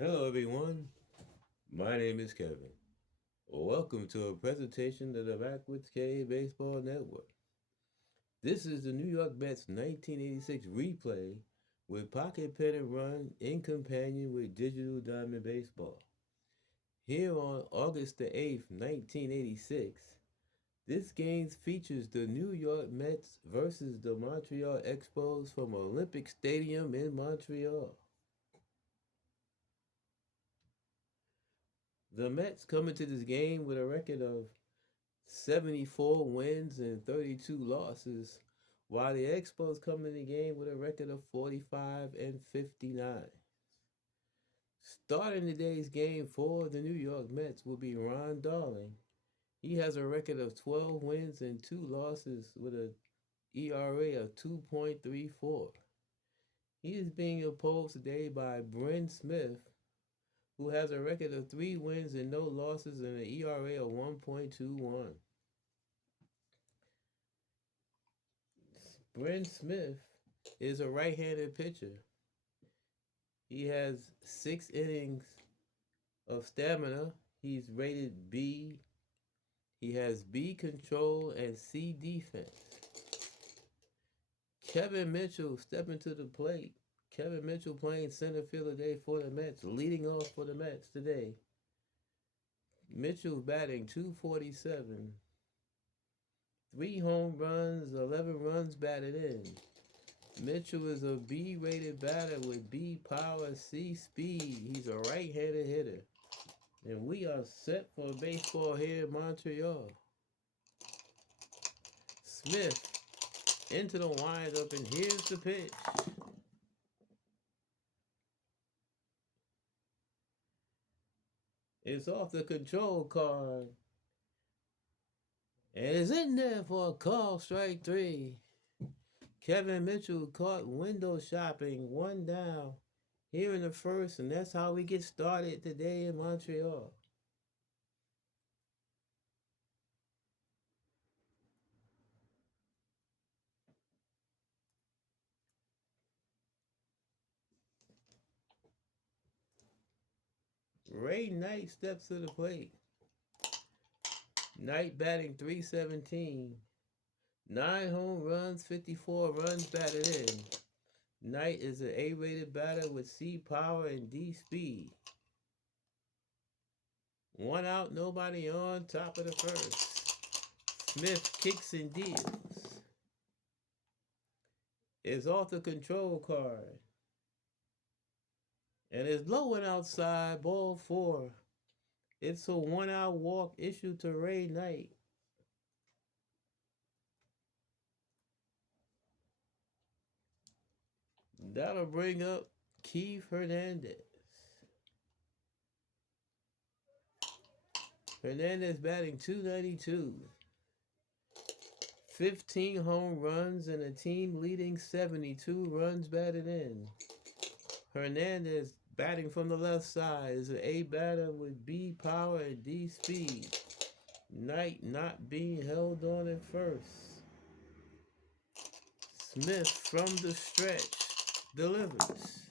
Hello, everyone. My name is Kevin. Welcome to a presentation of the Backwoods K Baseball Network. This is the New York Mets 1986 replay with Pocket Pennant run in companion with Digital Diamond Baseball. Here on August the 8th, 1986, this game features the New York Mets versus the Montreal Expos from Olympic Stadium in Montreal. The Mets come into this game with a record of 74 wins and 32 losses, while the Expos come in the game with a record of 45 and 59. Starting today's game for the New York Mets will be Ron Darling. He has a record of 12 wins and 2 losses with a ERA of 2.34. He is being opposed today by Bryn Smith, who has a record of 3 wins and no losses and an ERA of 1.21. Bryn Smith is a right-handed pitcher. He has 6 innings of stamina. He's rated B. He has B control and C defense. Kevin Mitchell stepping to the plate. Kevin Mitchell playing center field today for the Mets, leading off for the Mets today. Mitchell batting 247. 3 home runs, 11 runs batted in. Mitchell is a B-rated batter with B power, C speed. He's a right-handed hitter. And we are set for baseball here in Montreal. Smith into the windup, and here's the pitch. It's off the control card. And it's in there for a call, strike 3. Kevin Mitchell caught window shopping, 1 down here in the first, and that's how we get started today in Montreal. Ray Knight steps to the plate. Knight batting 317. 9 home runs, 54 runs batted in. Knight is an A-rated batter with C power and D speed. 1 out, nobody on, top of the first. Smith kicks and deals. It's off the control card. And it's low and outside, ball 4. It's a 1-out walk issued to Ray Knight. That'll bring up Keith Hernandez. Hernandez batting 292. 15 home runs and a team leading 72 runs batted in. Hernandez batting from the left side is an A batter with B power and D speed. Knight not being held on at first. Smith from the stretch delivers.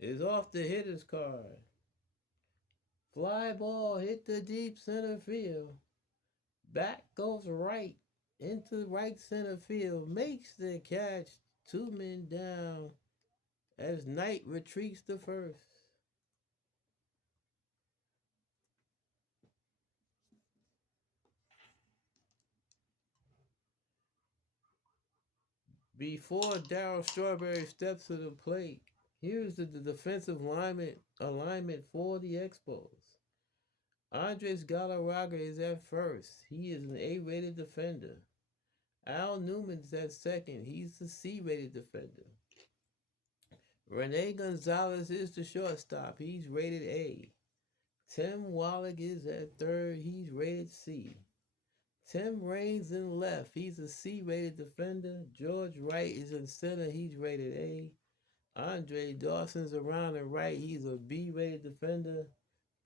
Is off the hitter's card. Fly ball hit the deep center field. Back goes right into right center field. Makes the catch. 2 men down as Knight retreats to first. Before Darryl Strawberry steps to the plate, here's the defensive alignment for the Expos. Andres Galarraga is at first. He is an A-rated defender. Al Newman's at second. He's the C-rated defender. Rene Gonzalez is the shortstop. He's rated A. Tim Wallach is at third. He's rated C. Tim Raines in left. He's a C-rated defender. George Wright is in center. He's rated A. Andre Dawson's around the right. He's a B-rated defender.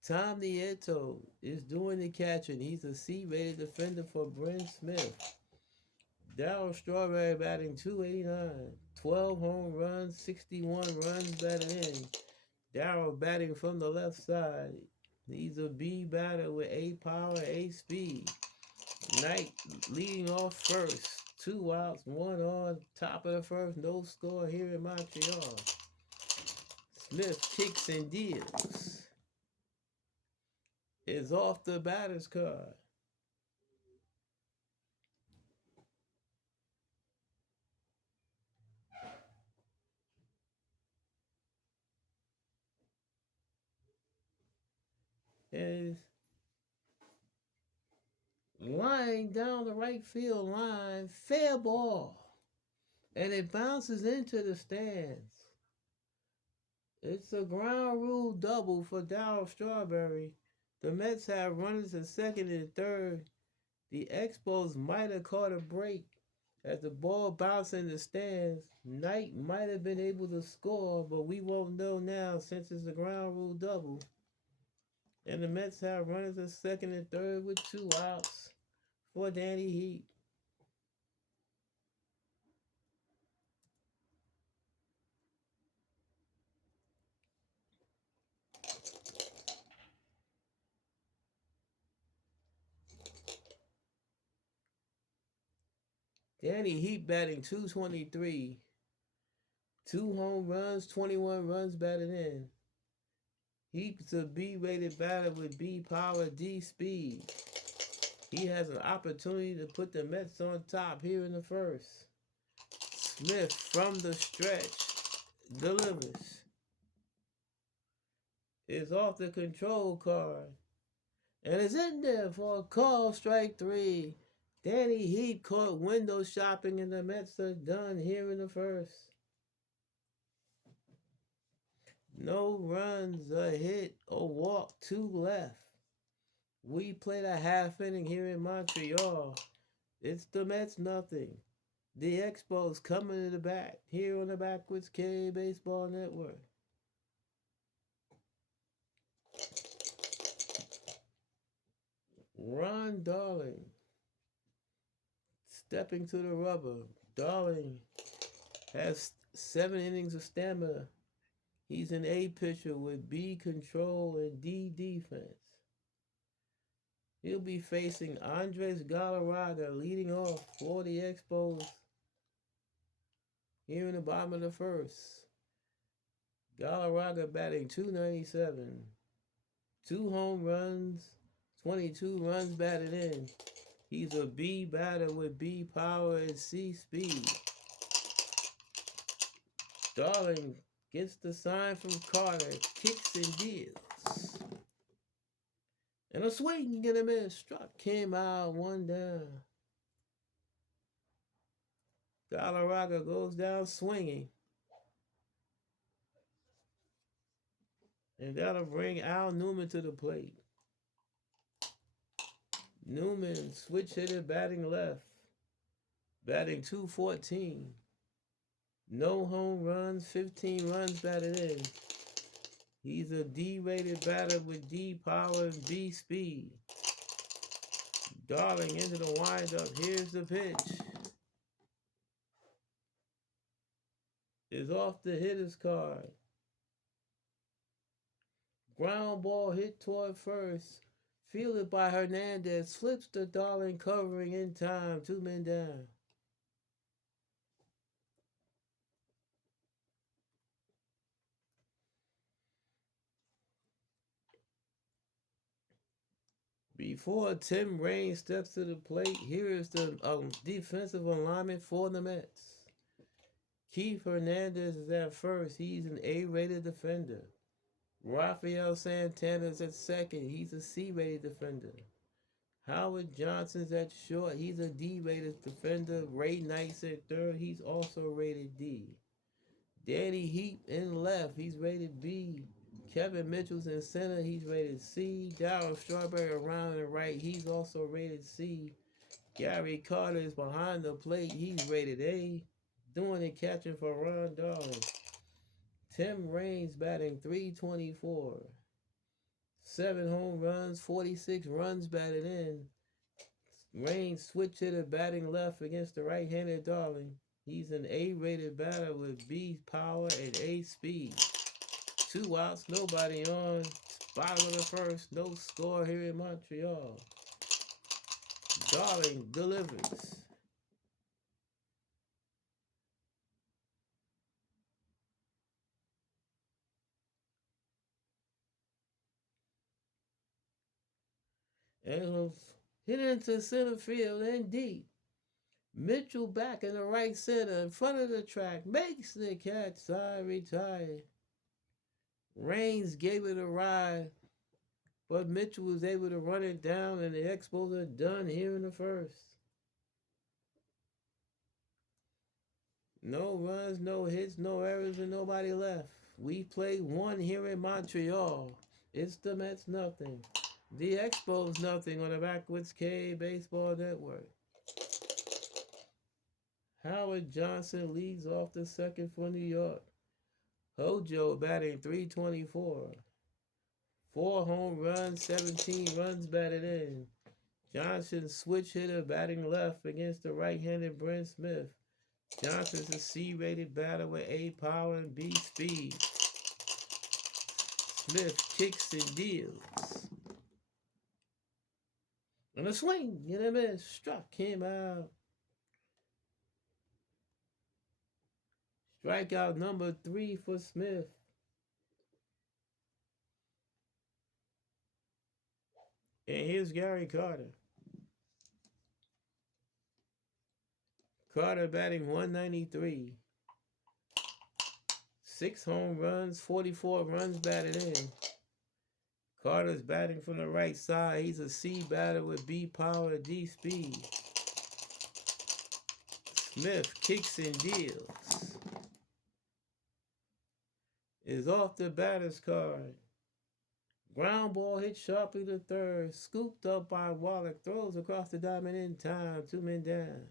Tom Nieto is doing the catching. He's a C-rated defender for Bryn Smith. Darryl Strawberry batting 289. 12 home runs, 61 runs batted in. Darryl batting from the left side. He's a B batter with A power, A speed. Knight leading off first. 2 outs, 1 on. Top of the first, no score here in Montreal. Smith kicks and deals. Is off the batter's card. Is lying down the right field line. Fair ball. And it bounces into the stands. It's a ground rule double for Darryl Strawberry. The Mets have runners at second and third. The Expos might have caught a break as the ball bounced in the stands. Knight might have been able to score, but we won't know now since it's a ground rule double. And the Mets have runners at second and third with 2 outs for Danny Heat. Danny Heat batting 223. 2 home runs, 21 runs batted in. Heat's a B-rated batter with B power, D speed. He has an opportunity to put the Mets on top here in the first. Smith from the stretch delivers. Is off the control card. And is in there for a call, strike 3. Danny Heat caught window shopping and the Mets are done here in the first. No runs, a hit, a walk, 2 left. We played a half inning here in Montreal. It's the Mets nothing. The Expos coming to the bat here on the Backwards K Baseball Network. Ron Darling stepping to the rubber. Darling has 7 innings of stamina. He's an A pitcher with B control and D defense. He'll be facing Andres Galarraga leading off for the Expos here in the bottom of the first. Galarraga batting 297. 2 home runs, 22 runs batted in. He's a B batter with B power and C speed. Darling gets the sign from Carter, kicks and deals. And a swing and a miss. Struck him out, 1 down. Galarraga goes down swinging. And that'll bring Al Newman to the plate. Newman switch hitter batting left. Batting 214. No home runs, 15 runs batted in. He's a D-rated batter with D power and B speed. Darling into the windup. Here's the pitch. Is off the hitter's card. Ground ball hit toward first. Fielded by Hernandez. Flips to Darling, covering in time. 2 men down. Before Tim Raines steps to the plate, here is the defensive alignment for the Mets. Keith Hernandez is at first. He's an A-rated defender. Rafael Santana's at second. He's a C-rated defender. Howard Johnson's at short. He's a D-rated defender. Ray Knight's at third. He's also rated D. Danny Heat in left. He's rated B. Kevin Mitchell's in center. He's rated C. Darryl Strawberry around and right. He's also rated C. Gary Carter is behind the plate. He's rated A. Doing and catching for Ron Darling. Tim Raines batting 324. 7 home runs, 46 runs batted in. Raines switch hitter batting left against the right-handed Darling. He's an A-rated batter with B power and A speed. 2 outs, nobody on. Bottom of the first, no score here in Montreal. Darling delivers. And hit into center field and deep. Mitchell back in the right center in front of the track. Makes the catch. Side retired. Raines gave it a ride, but Mitchell was able to run it down, and the Expos are done here in the first. No runs, no hits, no errors, and nobody left. We played one here in Montreal. It's the Mets nothing. The Expos nothing on the Backwoods K Baseball Network. Howard Johnson leads off the second for New York. Hojo batting .324. 4 home runs, 17 runs batted in. Johnson switch hitter batting left against the right-handed Brent Smith. Johnson's a C-rated batter with A power and B speed. Smith kicks and deals. And a swing and a miss. Struck him out. Strikeout number 3 for Smith. And here's Gary Carter. Carter batting .193. 6 home runs, 44 runs batted in. Carter's batting from the right side. He's a C batter with B power, D speed. Smith kicks and deals. Is off the batter's card. Ground ball hit sharply to third. Scooped up by Wallach. Throws across the diamond in time. 2 men down.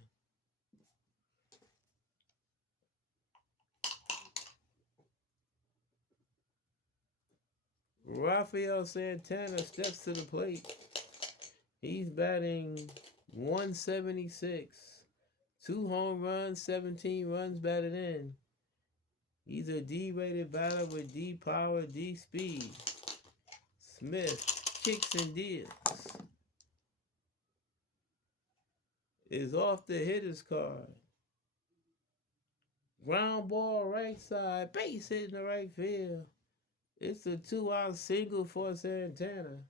Rafael Santana steps to the plate. He's batting .176. 2 home runs, 17 runs batted in. He's a D-rated batter with D power, D speed. Smith kicks and deals. Is off the hitter's card. Ground ball right side, base hit in the right field. It's a 2-out single for Santana.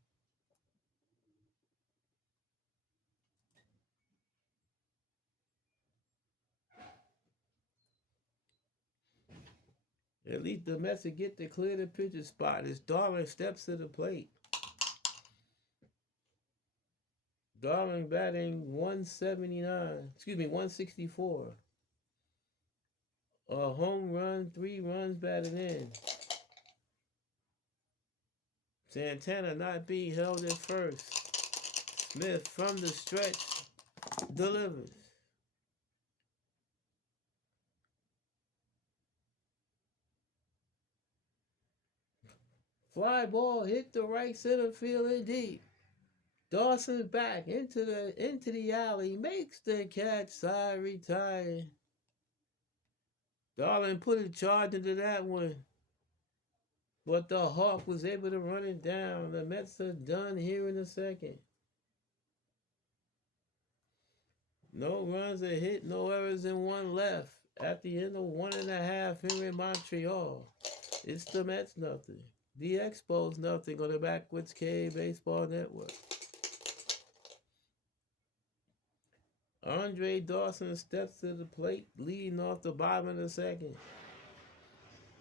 At least the Mets will get to clear the pitcher spot as Darling steps to the plate. Darling batting .164. A home run, 3 runs batted in. Santana not being held at first. Smith from the stretch delivers. Fly ball hit the right center field and deep. Dawson's back into the alley, makes the catch, side retired. Darling put a charge into that one, but the Hawk was able to run it down. The Mets are done here in the second. No runs are hit, no errors, and 1 left. At the end of 1.5 here in Montreal, it's the Mets nothing. The Expos nothing on the Backwoods K Baseball Network. Andre Dawson steps to the plate, leading off the bottom of the second.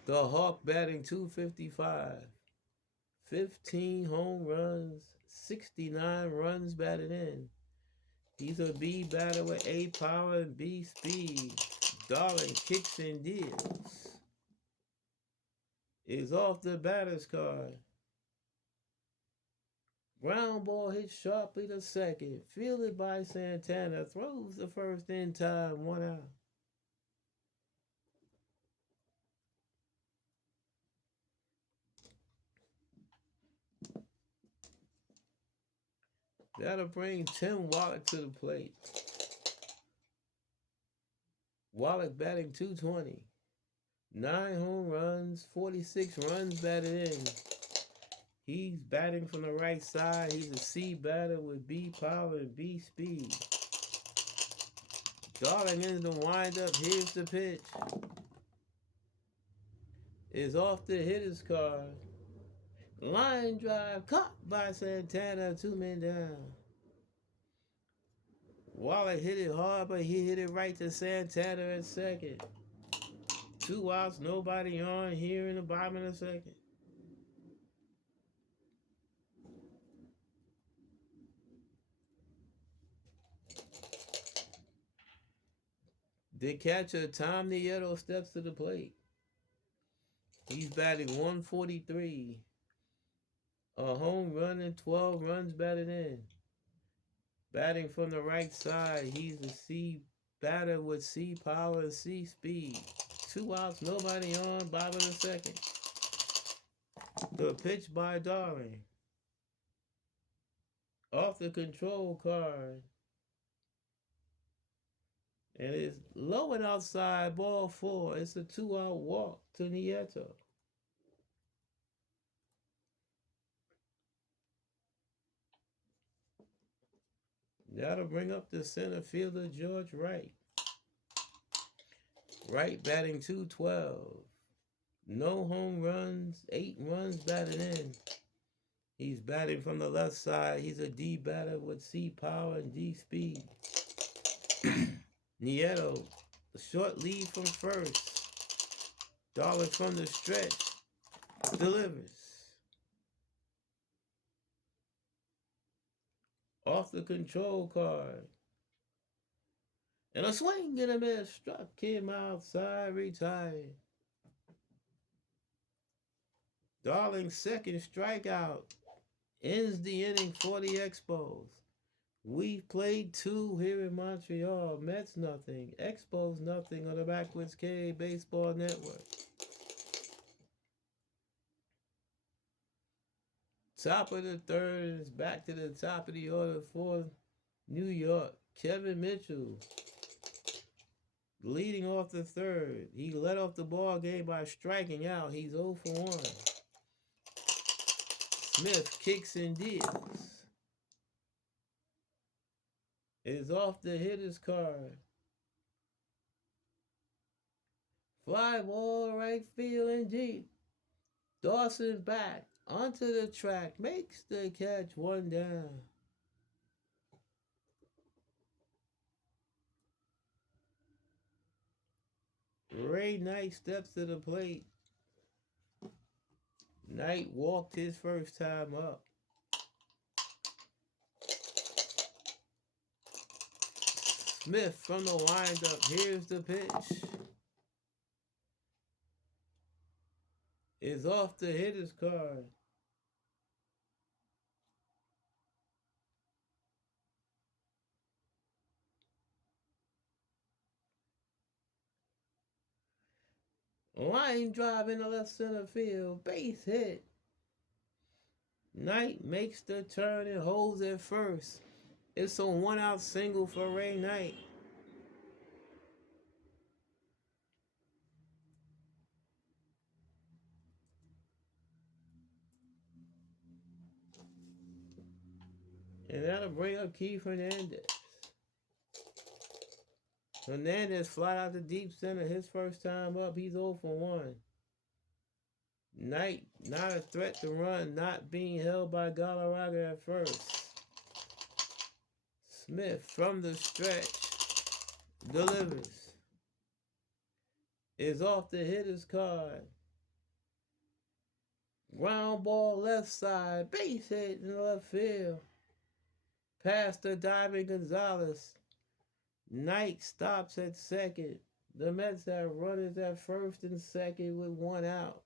The Hawk batting .255. 15 home runs, 69 runs batted in. He's a B batter with A power and B speed. Darling kicks and deals. Is off the batter's card. Ground ball hit sharply to second. Fielded by Santana. Throws the first in time. 1 out. That'll bring Tim Wallach to the plate. Wallach batting 220. 9 home runs, 46 runs batted in. He's batting from the right side. He's a C batter with B power and B speed. Darling is the windup. Here's the pitch. Is off the hitter's card. Line drive caught by Santana. 2 men down. Waller hit it hard, but he hit it right to Santana at second. 2 outs, nobody on here in the bottom of the second. The catcher, Tom Nieto, steps to the plate. He's batting 143. A home run and 12 runs batted in. Batting from the right side, he's a C batter with C power and C speed. 2 outs, nobody on, bottom of the second. The pitch by Darling. Off the control card. And it's low and outside, ball 4. It's a 2-out walk to Nieto. That'll bring up the center fielder, George Wright. Wright batting 212. No home runs, 8 runs batted in. He's batting from the left side. He's a D batter with C power and D speed. Nieto, the short lead from first. Darling from the stretch, delivers. Off the control card. And a swing and a miss. Struck him outside, retired. Darling's second strikeout ends the inning for the Expos. We've played 2 here in Montreal. Mets nothing. Expos nothing on the Backwards K Baseball Network. Top of the third is back to the top of the order for New York. Kevin Mitchell leading off the third. He led off the ball game by striking out. He's 0 for 1. Smith kicks and deals. Is off the hitter's card. Fly ball right field and deep. Dawson back onto the track. Makes the catch, 1 down. Ray Knight steps to the plate. Knight walked his first time up. Smith from the windup. Here's the pitch. Is off the hitter's card. Line drive in the left center field. Base hit. Knight makes the turn and holds it first. It's a 1-out single for Ray Knight. And that'll bring up Keith Hernandez. Hernandez fly out to deep center. His first time up, he's 0 for 1. Knight, not a threat to run, not being held by Galarraga at first. Smith from the stretch, delivers. Is off the hitter's card. Ground ball left side, base hit in the left field. Past the diving Gonzalez. Knight stops at second. The Mets have runners at first and second with 1 out.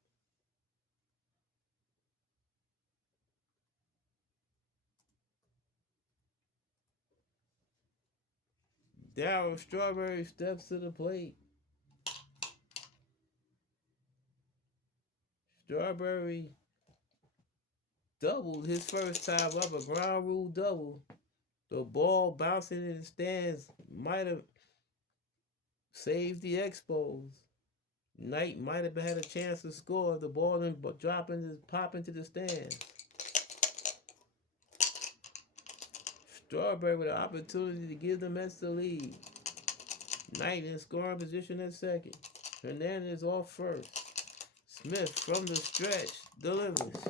Darryl Strawberry steps to the plate. Strawberry doubled his first time up, a ground rule double. The ball bouncing in the stands might have Save the Expos. Knight might have had a chance to score if the ball didn't pop into the stand. Strawberry with an opportunity to give the Mets the lead. Knight in scoring position at second. Hernandez off first. Smith from the stretch delivers.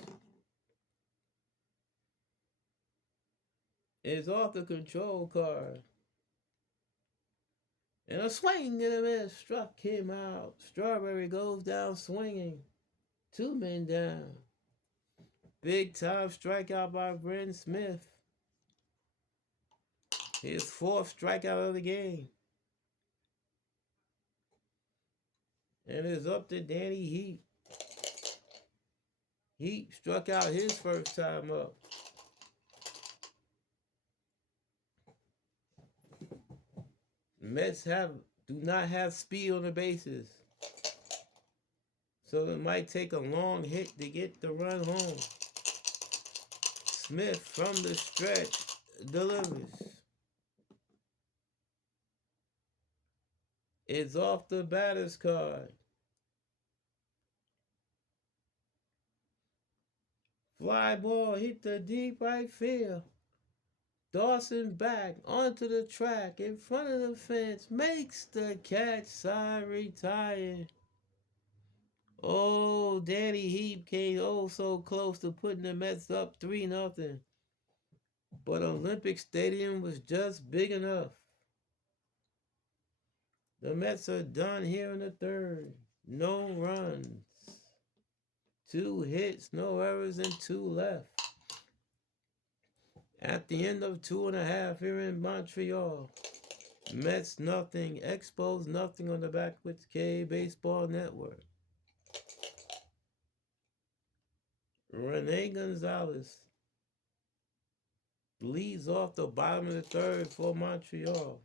It's off the control card. And a swing and a miss struck him out. Strawberry goes down swinging. 2 men down. Big time strikeout by Brent Smith. His 4th strikeout of the game. And it's up to Danny Heap. Heap struck out his first time up. Mets do not have speed on the bases. So it might take a long hit to get the run home. Smith from the stretch delivers. It's off the batter's card. Fly ball hit the deep right field. Dawson back onto the track in front of the fence. Makes the catch, side retired. Oh, Danny Heap came so close to putting the Mets up 3-0. But Olympic Stadium was just big enough. The Mets are done here in the 3rd. No runs. 2 hits, no errors, and 2 left. At the end of 2.5 here in Montreal. Mets nothing, Expos nothing on the Backwoods K Baseball Network. Rene Gonzalez leads off the bottom of the 3rd for Montreal.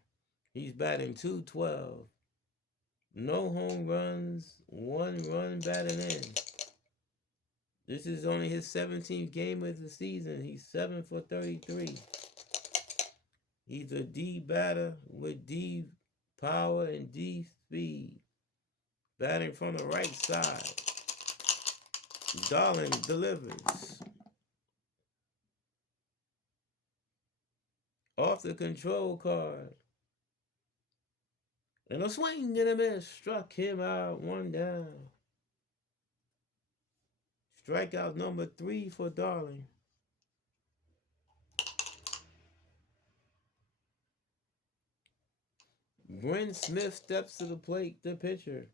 He's batting .212. No home runs, 1 run batted in. This is only his 17th game of the season. He's 7 for 33. He's a D batter with D power and D speed. Batting from the right side. Darling delivers. Off the control card. And a swing and a miss struck him out, 1 down. Strikeout number 3 for Darling. Brent Smith steps to the plate, the pitcher.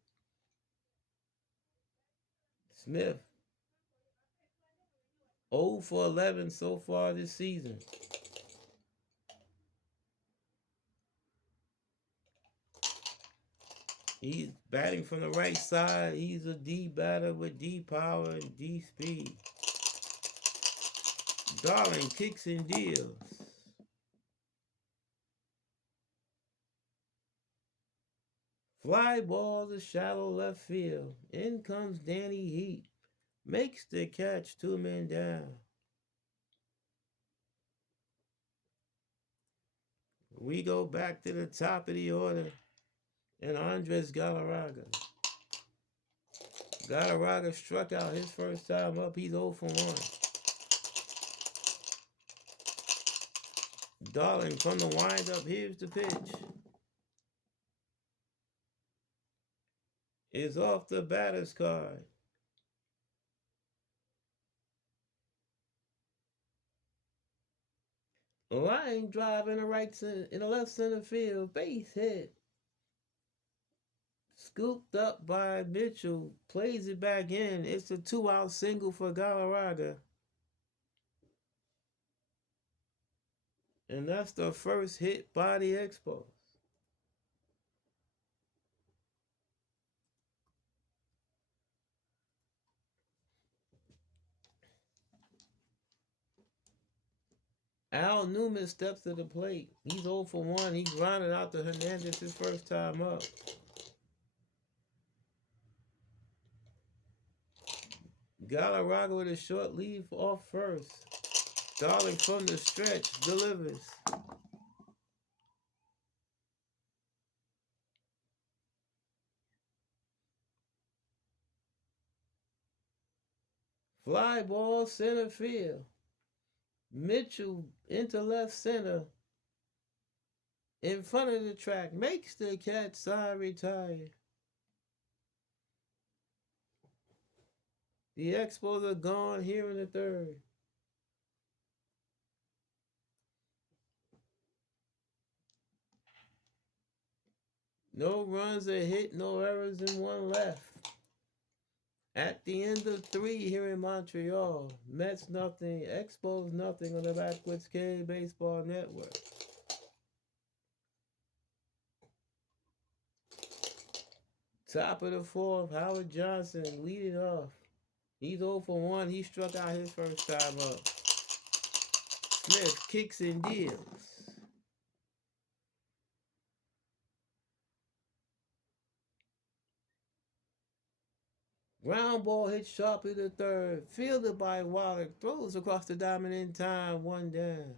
Smith, 0 for 11 so far this season. He's batting from the right side. He's a D batter with D power and D speed. Darling kicks and deals. Fly ball to shallow left field. In comes Danny Heap. Makes the catch, 2 men down. We go back to the top of the order. And Andres Galarraga. Galarraga struck out his first time up. He's 0 for 1. Darling from the windup. Here's the pitch. It's off the batter's card. Line drive in the left center field. Base hit. Scooped up by Mitchell. Plays it back in. It's a 2-out single for Galarraga. And that's the first hit by the Expos. Al Newman steps to the plate. He's 0 for 1. He's grounded out to Hernandez his first time up. Galarraga with a short lead off first. Darling from the stretch delivers. Fly ball center field. Mitchell into left center. In front of the track. Makes the catch. Side retire. The Expos are gone here in the third. No runs are hit, no errors, and one left. At the end of three here in Montreal, Mets nothing, Expos nothing on the Backwoods K Baseball Network. Top of the fourth, Howard Johnson leading off. He's 0 for 1. He struck out his first time up. Smith kicks and deals. Ground ball hit sharply to third. Fielded by Waller. Throws across the diamond in time. One down.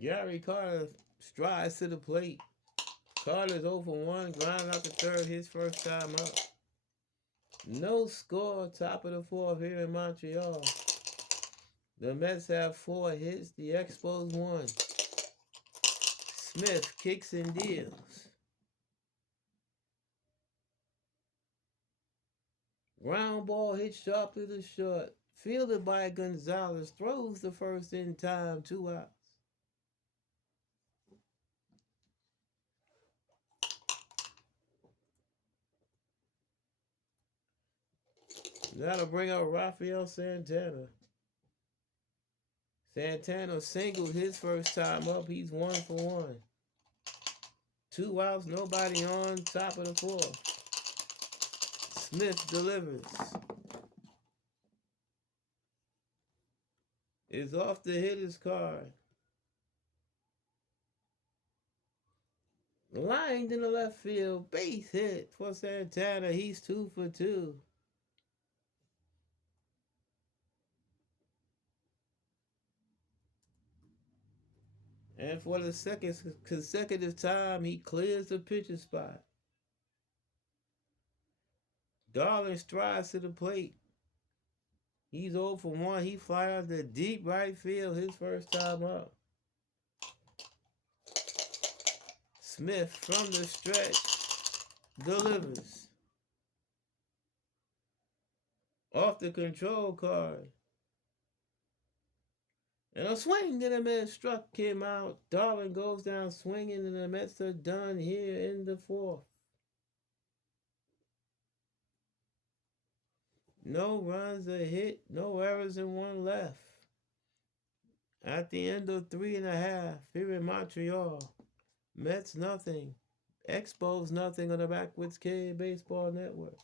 Gary Carter strides to the plate. Carter's 0 for 1. Ground out to third his first time up. No score. Top of the fourth here in Montreal. The Mets have 4 hits. The Expos 1. Smith kicks and deals. Ground ball hit sharply to short. Fielded by Gonzalez. Throws the first in time. 2 outs. That'll bring up Rafael Santana. Santana singled his first time up. He's 1 for 1. 2 outs, nobody on. Top of the fourth. Smith delivers. Is off the hitter's card. Lined in the left field. Base hit for Santana. He's 2 for 2. And for the second consecutive time, he clears the pitcher spot. Darling strides to the plate. He's 0 for 1. He flies out the deep right field his first time up. Smith from the stretch delivers. Off the control card. And a swing and a miss struck him out. Darling goes down swinging and the Mets are done here in the fourth. No runs are hit, no errors, and one left. At the end of 3.5 here in Montreal, Mets nothing, Expos nothing on the Backwoods K Baseball Network.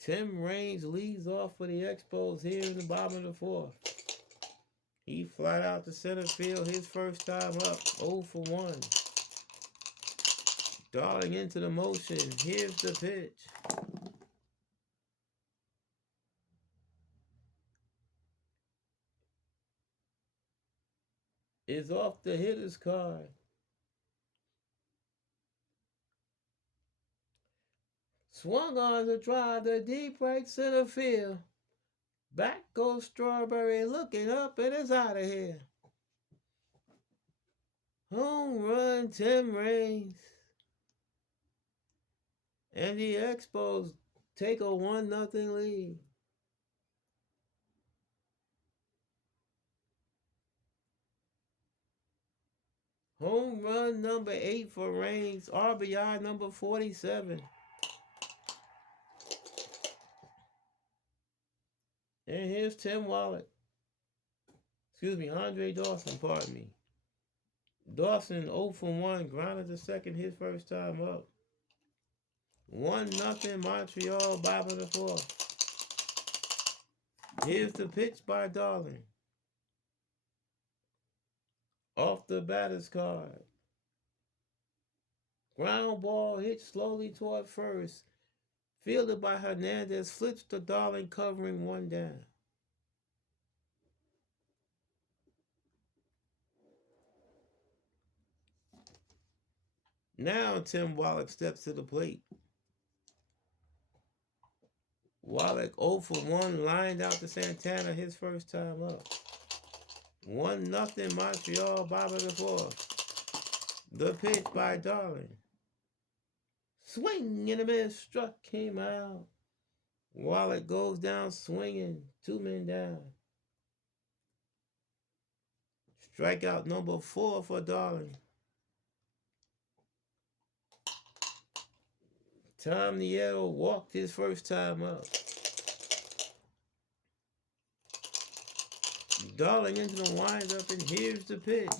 Tim Raines leads off for the Expos here in the bottom of the fourth. He flied out to center field his first time up, 0 for 1. Darling into the motion. Here's the pitch. Is off the hitter's card. Swung on the drive to deep right center field. Back goes Strawberry looking up and it's out of here. Home run, Tim Raines. And the Expos take a 1-0 lead. Home run number 8 for Raines. RBI number 47. And here's Tim Wallet. Andre Dawson, pardon me. Dawson 0 for 1. Grounded to second his first time up. 1-0 Montreal, bottom of the fourth. Here's the pitch by Darling. Off the batter's card. Ground ball hit slowly toward first. Fielded by Hernandez, flips to Darling, covering one down. Now Tim Wallach steps to the plate. Wallach 0 for 1, lined out to Santana his first time up. 1-0 Montreal, bottom of the fourth. The pitch by Darling. Swing and a miss, struck, came out. Wallach goes down swinging, 2 men down. Strikeout number 4 for Darling. Tom Nieto walked his first time up. Darling into the windup, and here's the pitch.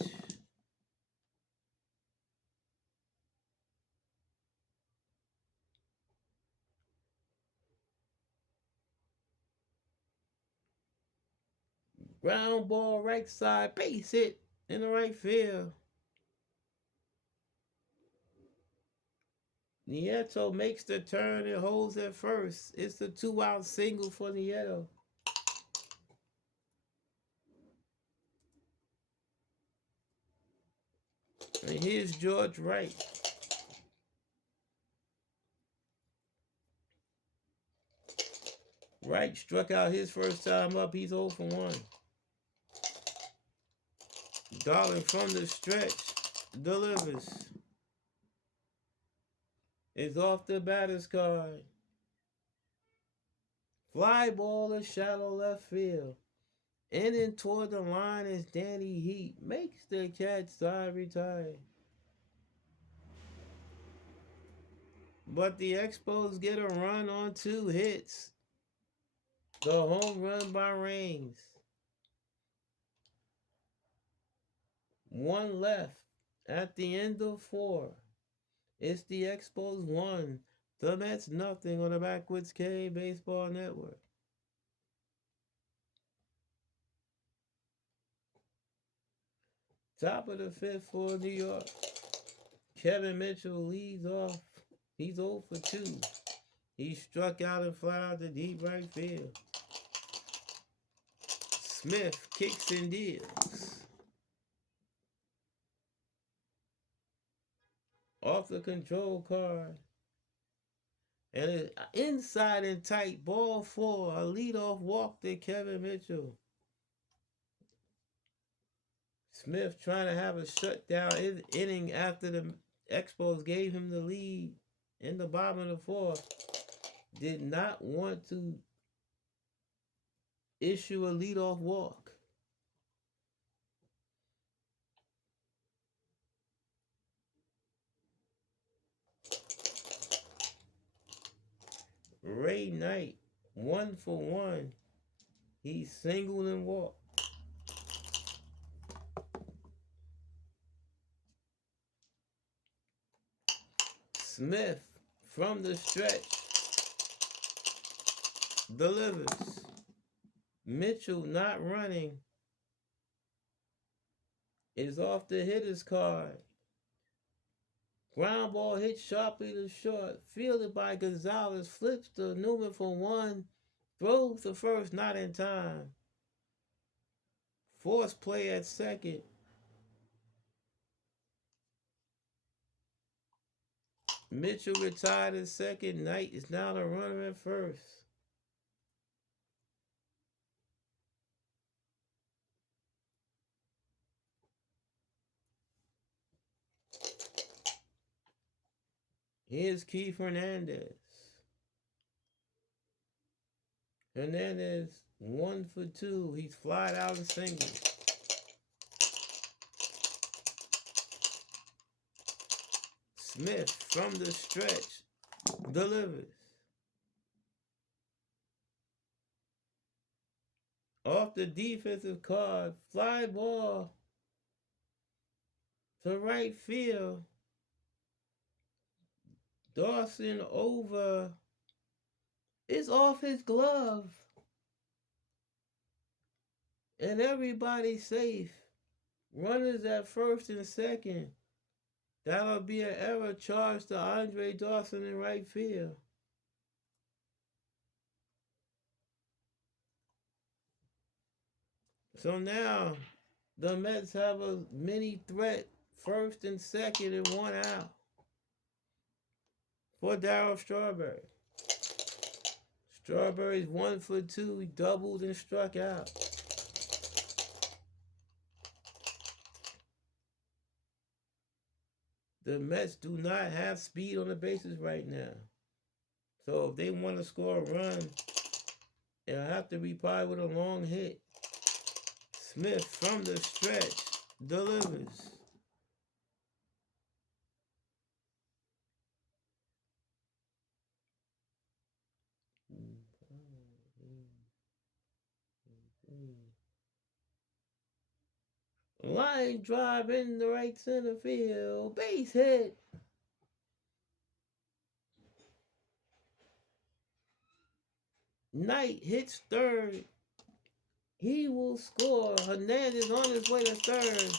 Ground ball right side, base hit in the right field. Nieto makes the turn and holds at first. It's the 2-out single for Nieto. And here's George Wright. Wright struck out his first time up. He's 0 for 1. Darling from the stretch delivers. It's off the batter's card. Fly ball to shallow left field. Ending toward the line as Danny Heat makes the catch, side retire. But the Expos get a run on 2 hits. The home run by Raines. 1 left at the end of 4. It's the Expos 1, the Mets nothing on the Backwoods K Baseball Network. Top of the 5th for New York. Kevin Mitchell leads off. He's 0 for 2. He struck out and fly out to deep right field. Smith kicks and deals. Off the control card. And it's inside and tight, ball 4. A leadoff walk to Kevin Mitchell. Smith trying to have a shutdown inning after the Expos gave him the lead in the bottom of the 4th. Did not want to issue a leadoff walk. Ray Knight, 1 for 1. He singled and walked. Smith from the stretch delivers. Mitchell not running is off the hitter's card. Ground ball hit sharply to short. Fielded by Gonzalez. Flips to Newman for 1. Throws to first, not in time. Forced play at second. Mitchell retired at second. Knight is now the runner at first. Here's Keith Hernandez. Hernandez 1 for 2. He's flied out and single. Smith from the stretch delivers. Off the defensive card, fly ball to right field. Dawson over. It's off his glove. And everybody's safe. Runners at first and second. That'll be an error charged to Andre Dawson in right field. So now the Mets have a mini threat, first and second and 1 out. for Darryl Strawberry. Strawberry's 1 for 2. He doubled and struck out. The Mets do not have speed on the bases right now. So if they want to score a run, it'll have to be probably with a long hit. Smith from the stretch delivers. Line drive in the right center field. Base hit. Knight hits third. He will score. Hernandez on his way to third.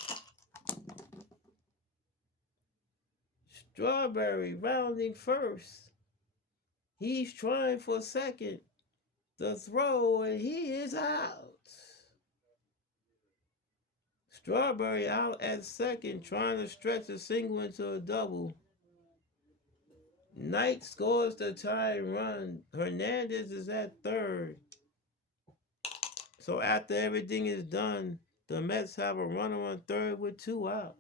Strawberry rounding first. He's trying for second. The throw, and he is out. Strawberry out at second, trying to stretch a single into a double. Knight scores the tying run. Hernandez is at third. So after everything is done, the Mets have a runner on third with 2 outs.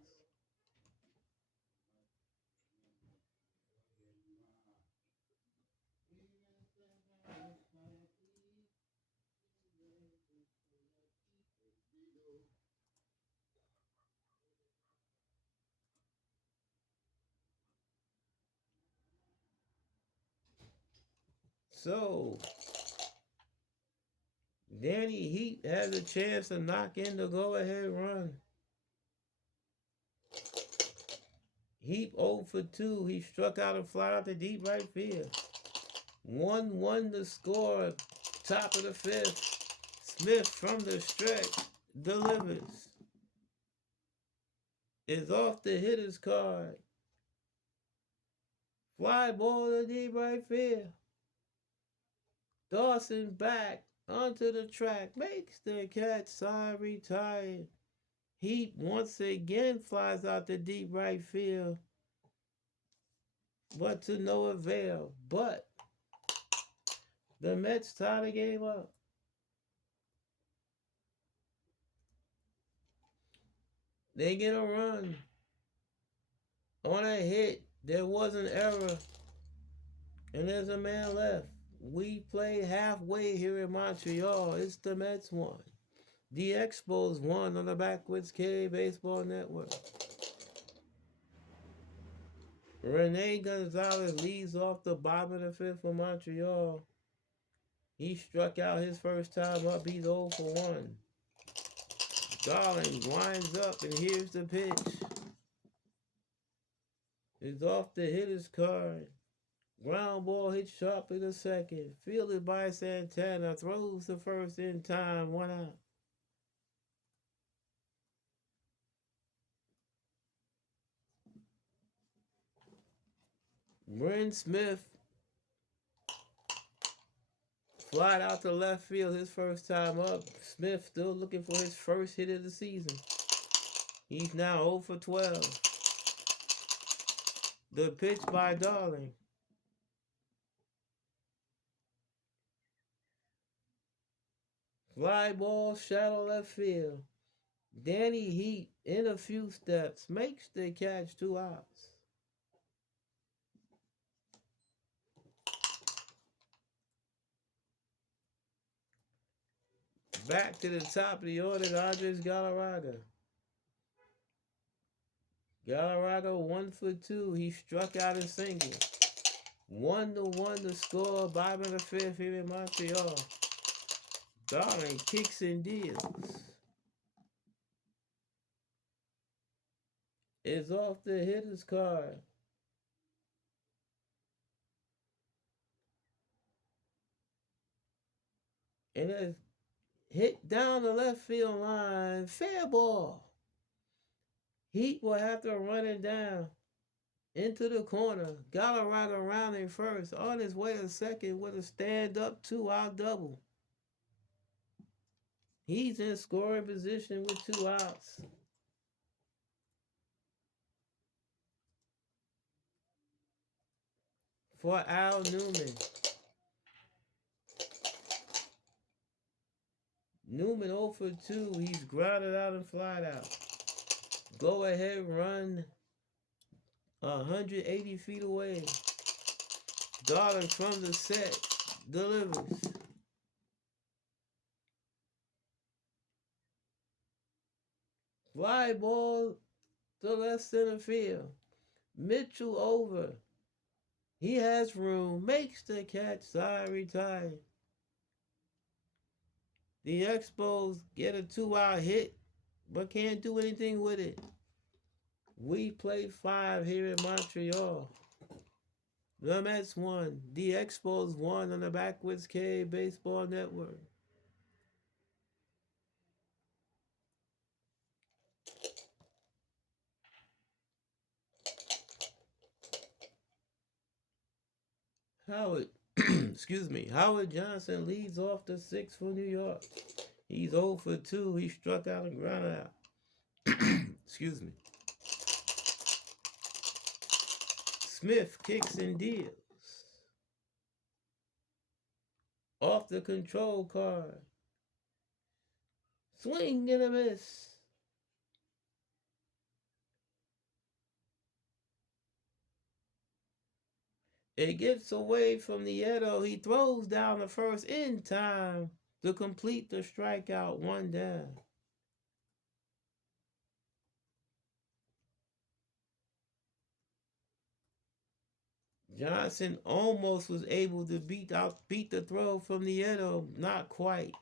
So Danny Heat has a chance to knock in the go-ahead run. Heat 0 for 2. He struck out a fly out to deep right field. 1-1 to score. Top of the 5th. Smith from the stretch delivers. Is off the hitter's card. Fly ball to deep right field. Dawson back onto the track. Makes the catch. Side retired. Heat once again flies out to deep right field. But to no avail. But the Mets tie the game up. They get a run. On a hit, there was an error. And there's a man left. We played halfway here in Montreal. It's the Mets won. The Expos won on the Backwoods K Baseball Network. Rene Gonzalez leads off the bottom of the 5th for Montreal. He struck out his first time up. He's 0 for 1. Darling winds up, and here's the pitch. It's off the hitter's card. Ground ball hit sharply to second. Fielded by Santana. Throws to first in time. 1 out. Bryn Smith flied out to left field his first time up. Smith still looking for his first hit of the season. He's now 0 for 12. The pitch by Darling. Fly ball, shallow left field. Danny Heat, in a few steps, makes the catch. 2 outs. Back to the top of the order, Andres Galarraga. Galarraga 1 for 2. He struck out a single. 1-1 to score. Bottom of the 5th here in Montreal. Darling kicks and deals. Is off the hitter's card. And it's hit down the left field line. Fair ball. Heat will have to run it down into the corner. Galarraga rounding first. On his way to second with a stand-up 2-out double. He's in scoring position with 2 outs. for Al Newman. Newman 0 for 2. He's grounded out and flied out. Go ahead, run 180 feet away. Darling from the set delivers. Fly ball to left center field. Mitchell over. He has room. Makes the catch. Side retired. The Expos get a 2-out hit, but can't do anything with it. We play 5 here in Montreal. The Mets won. The Expos won on the Backwards K Baseball Network. Howard, excuse me, Howard Johnson leads off the 6th for New York. He's 0 for 2. He struck out and grounded out. Excuse me. Smith kicks and deals. Off the control card. Swing and a miss. It gets away from Nieto. He throws down the first in time to complete the strikeout. 1 down. Johnson almost was able to beat the throw from Nieto. Not quite.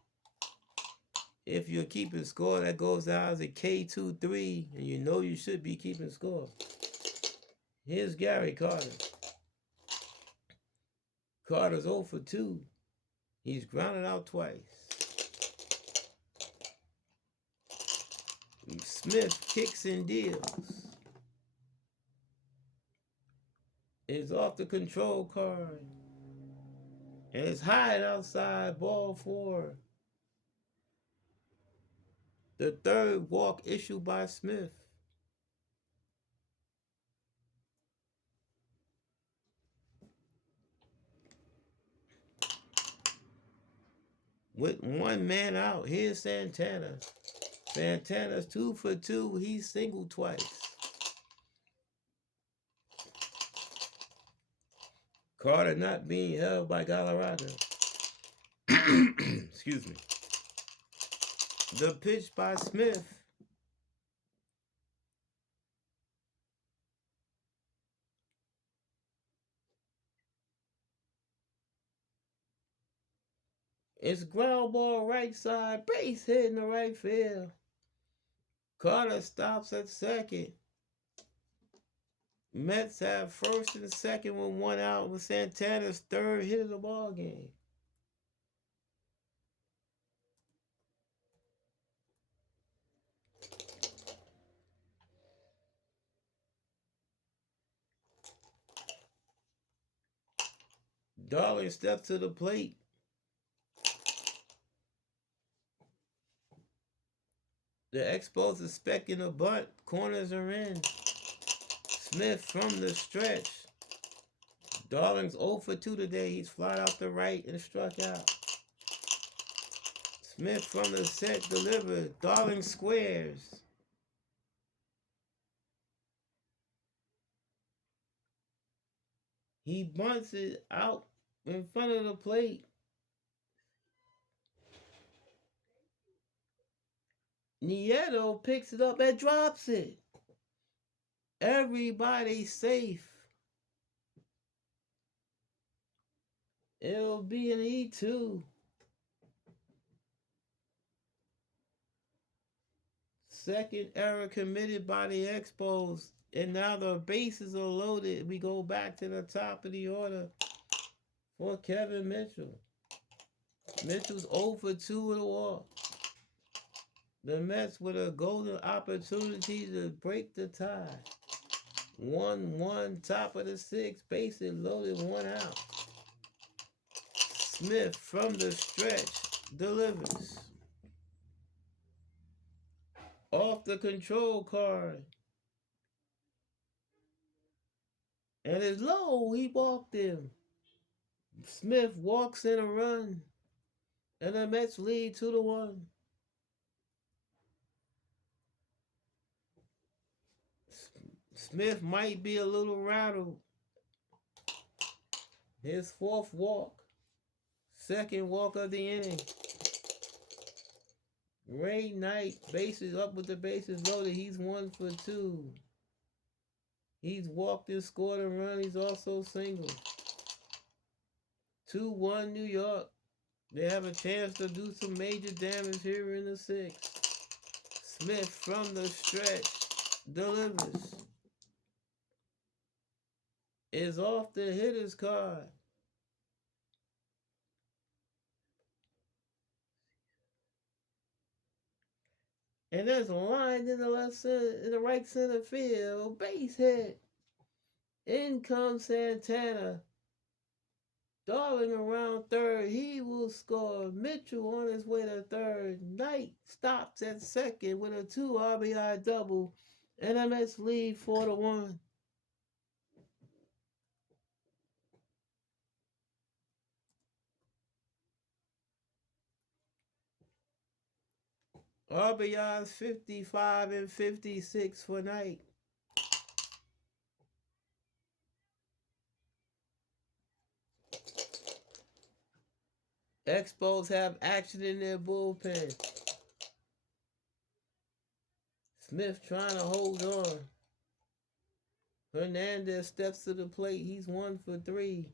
If you're keeping score, that goes down as a K2-3, and you know you should be keeping score. Here's Gary Carter. Carter's 0 for 2. He's grounded out twice. Smith kicks and deals. It's off the control card. And it's high outside, ball 4. The 3rd walk issued by Smith. With 1 man out, here's Santana. Santana's 2 for 2. He's singled twice. Carter not being held by Galarraga. Excuse me. The pitch by Smith. It's ground ball right side, base hit in the right field. Carter stops at second. Mets have first and second with 1 out, with Santana's 3rd hit of the ball game. Darling steps to the plate. The Expos expecting a bunt. Corners are in. Smith from the stretch. Darling's 0 for 2 today. He's flied out the right and struck out. Smith from the set delivered. Darling squares. He bunts it out in front of the plate. Nieto picks it up and drops it. Everybody's safe. It'll be an E2. Second error committed by the Expos. And now the bases are loaded. We go back to the top of the order for Kevin Mitchell. Mitchell's 0 for 2 with a walk. The Mets with a golden opportunity to break the tie. 1-1, top of the 6th, bases loaded, 1 out. Smith from the stretch delivers. Off the control card. And it's low. He walked him. Smith walks in a run. And the Mets lead 2-1. Smith might be a little rattled. His fourth walk. Second walk of the inning. Ray Knight, bases up with the bases loaded. He's 1 for 2. He's walked and scored a run. He's also single. 2-1 New York. They have a chance to do some major damage here in the sixth. Smith from the stretch delivers. Is off the hitter's card. And there's a line in the left center, in the right center field. Base hit. In comes Santana. Darling around third. He will score. Mitchell on his way to third. Knight stops at second with a 2 RBI double. And the Mets lead 4-1. RBIs 55 and 56 for Knight. Expos have action in their bullpen. Smith trying to hold on. Hernandez steps to the plate. He's 1 for 3.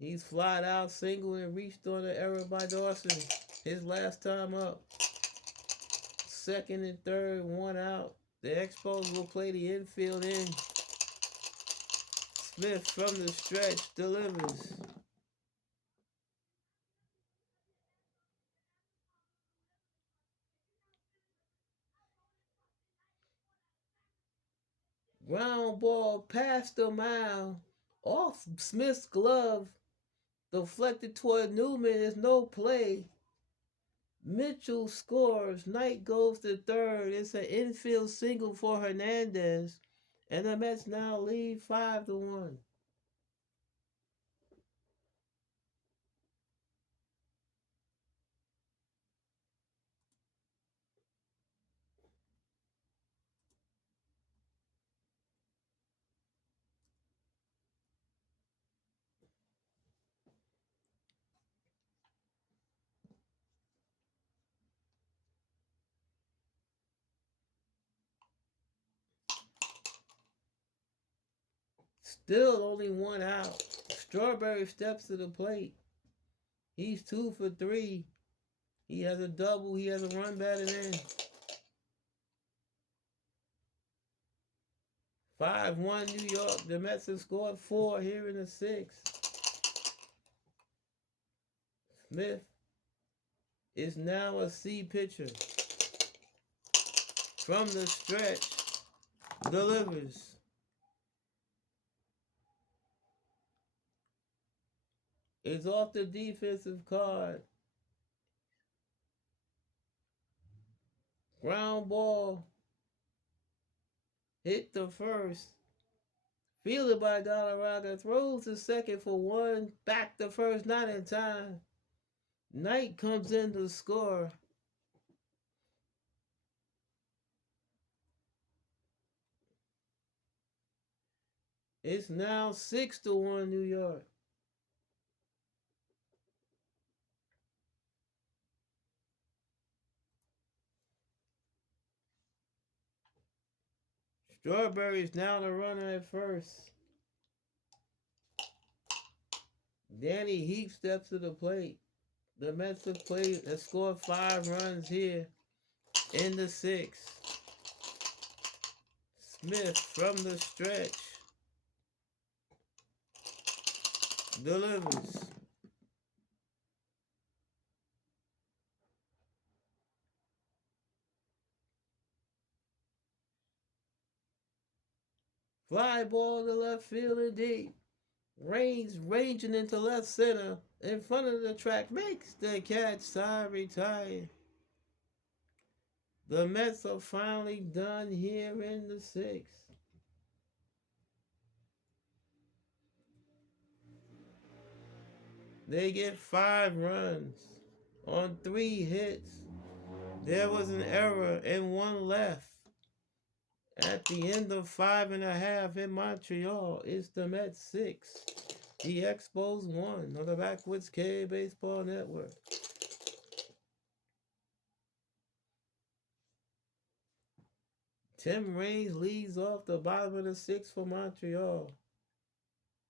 He's flied out, single, and reached on the error by Dawson. His last time up. Second and third, 1 out. The Expos will play the infield in. Smith from the stretch delivers. Ground ball past the mound. Off Smith's glove. Deflected toward Newman. There's no play. Mitchell scores. Knight goes to third. It's an infield single for Hernandez. And the Mets now lead 5-1. Still only 1 out. Strawberry steps to the plate. He's 2 for 3. He has a double. He has a run batted in. 5-1 New York. The Mets have scored 4 here in the sixth. Smith is now a C pitcher. From the stretch, delivers. Is off the defensive card. Ground ball. Hit the first. Fielded by Galarraga. Throws to second for 1. Back to first, not in time. Knight comes in to score. It's now 6-1 New York. Strawberry's now the runner at first. Danny Heap steps to the plate. The Mets have scored 5 runs here in the sixth. Smith from the stretch delivers. Fly ball to left field and deep. Ranging into left center. In front of the track. Makes the catch. Side retired. The Mets are finally done here in the sixth. They get 5 runs on 3 hits. There was an error and 1 left. At the end of 5.5 in Montreal, it's the Mets 6. The Expos 1 on the Backwoods K Baseball Network. Tim Raines leads off the bottom of the 6th for Montreal.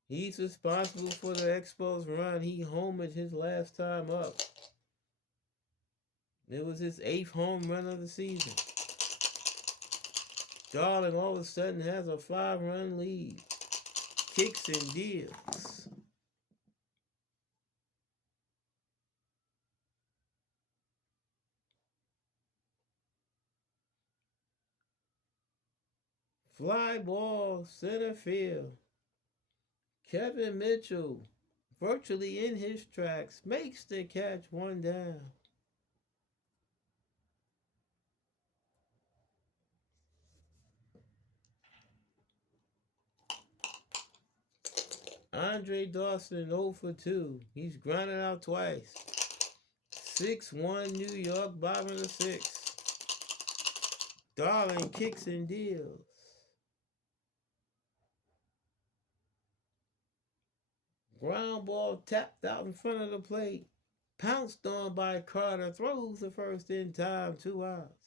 He's responsible for the Expos run. He homered his last time up. It was his 8th home run of the season. Darling all of a sudden has a 5-run lead. Kicks and deals. Fly ball, center field. Kevin Mitchell, virtually in his tracks, makes the catch, 1 down. Andre Dawson 0 for 2. He's grounded out twice. 6-1 New York, bottom of the 6th. Darling kicks and deals. Ground ball tapped out in front of the plate. Pounced on by Carter. Throws the first in time. 2 outs.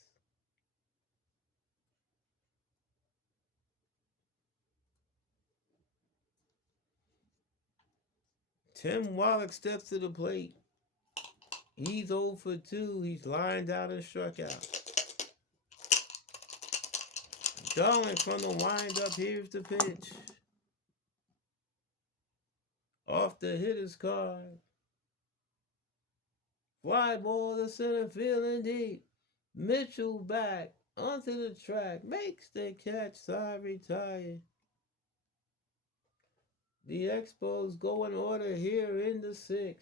Tim Wallach steps to the plate. He's 0 for 2. He's lined out and struck out. Darling from the windup. Here's the pitch. Off the hitter's card. Fly ball to center field and deep. Mitchell back onto the track. Makes the catch. Side retired. The Expos go in order here in the 6th.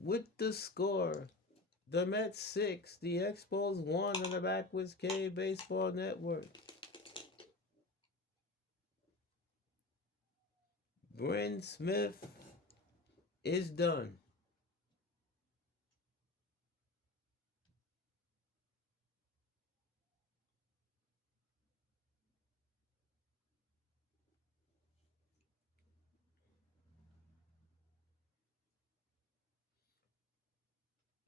With the score, the Mets 6, the Expos 1 on the Backwoods K Baseball Network. Bryn Smith is done.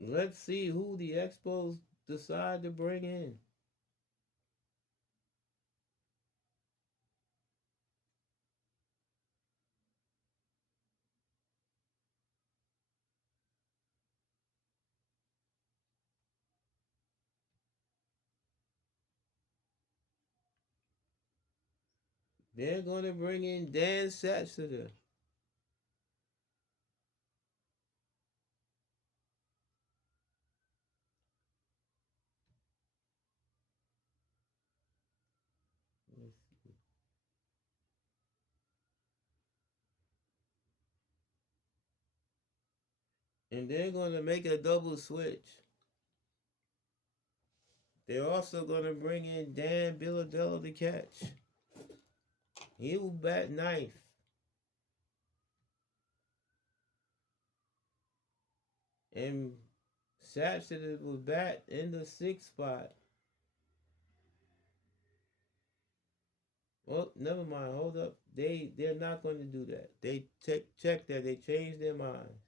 Let's see who the Expos decide to bring in. They're going to bring in Dan Satchester. And they're going to make a double switch. They're also going to bring in Dan Biladello to catch. He will bat 9th. And Satchester will bat in the 6th spot. Well, never mind. Hold up. They're not going to do that. They check that. They changed their minds.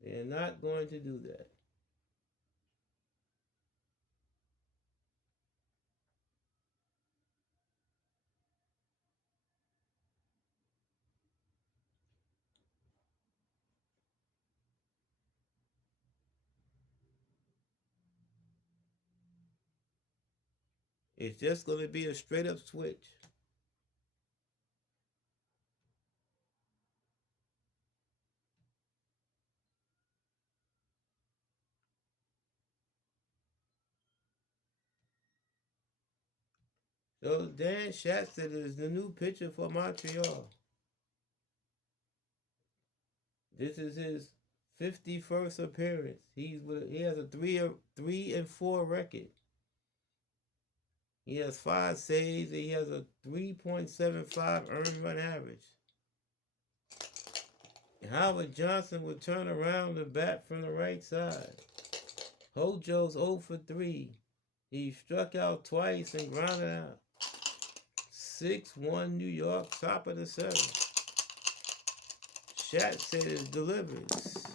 They're not going to do that. It's just going to be a straight up switch. So Dan Shatster is the new pitcher for Montreal. This is his 51st appearance. He has a 3-4 record. He has 5 saves. He has a 3.75 earned run average. Howard Johnson will turn around the bat from the right side. Hojo's 0 for 3. He struck out twice and grounded out. 6-1 New York, top of the 7th. Shatzer delivers.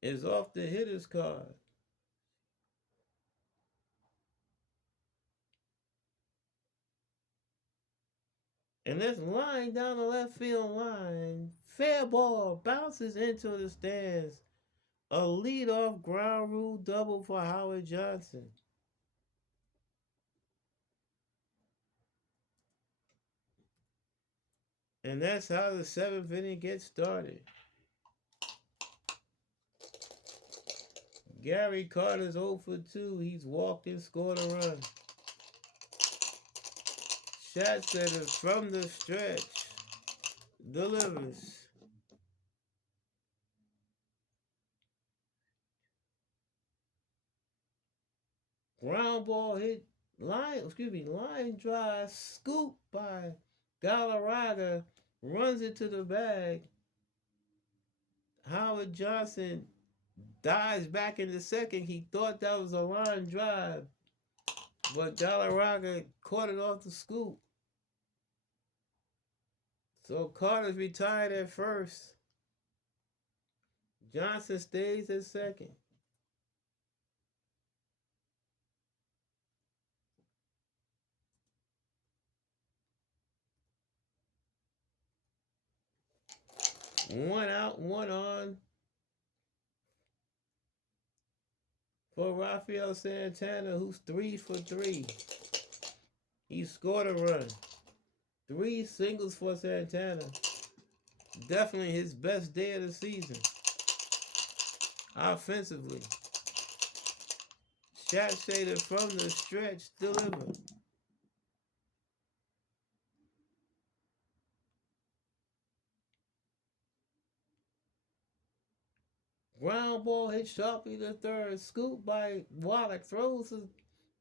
Is off the hitter's card. And this line down the left field line. Fair ball bounces into the stands. A leadoff ground rule double for Howard Johnson. And that's how the 7th inning gets started. Gary Carter's 0 for 2. He's walked and scored a run. Shatzer from the stretch delivers. Ground ball hit, line drive, scoop by Galarraga, runs it to the bag. Howard Johnson dives back in the second. He thought that was a line drive, but Galarraga caught it off the scoop. So Carter's retired at first. Johnson stays at second. One out, one on for Rafael Santana, who's 3 for 3. He scored a run. 3 singles for Santana. Definitely his best day of the season. Offensively. Shatzer from the stretch delivered. Ground ball hit sharply to third. Scoop by Wallach. Throws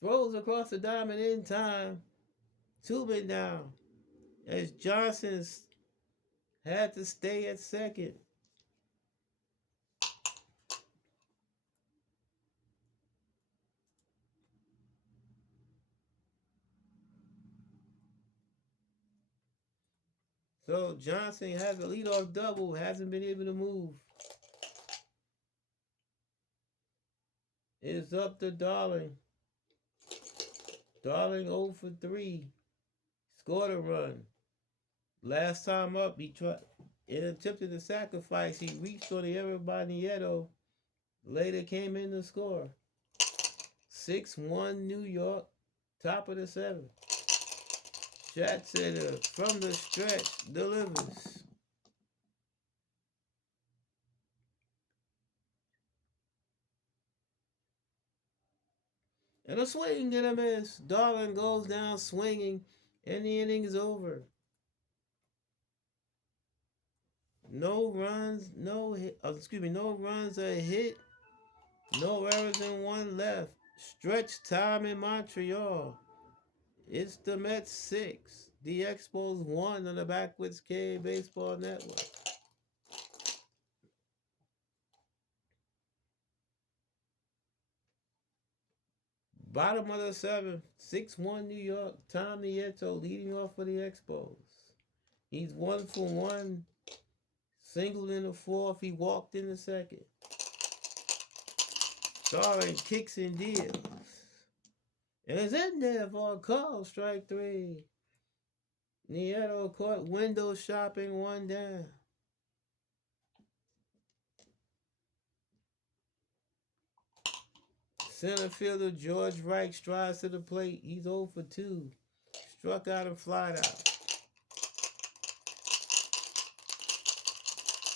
across the diamond in time. 2 men down. As Johnson's had to stay at second. So Johnson has a leadoff double, hasn't been able to move. It's up to Darling. Darling 0 for 3. Scored a run. Last time up, he tried in attempted to sacrifice. He reached on the error by Nieto. Later came in to score. 6-1 New York, top of the 7th. Shatzer from the stretch delivers. And a swing and a miss. Darling goes down swinging, and the inning is over. No runs, no runs are hit, no errors and 1 left. Stretch time in Montreal. It's the Mets 6, the Expos 1 on the Backwoods K Baseball Network. Bottom of the 7th, 6-1 New York. Tom Nieto leading off for the Expos. He's 1 for 1. Singled in the 4th. He walked in the 2nd. Starring kicks and deals. And it's in there for a call, strike 3. Nieto caught window shopping 1 down. Center fielder George Reich strides to the plate. He's 0 for 2. Struck out and flied out.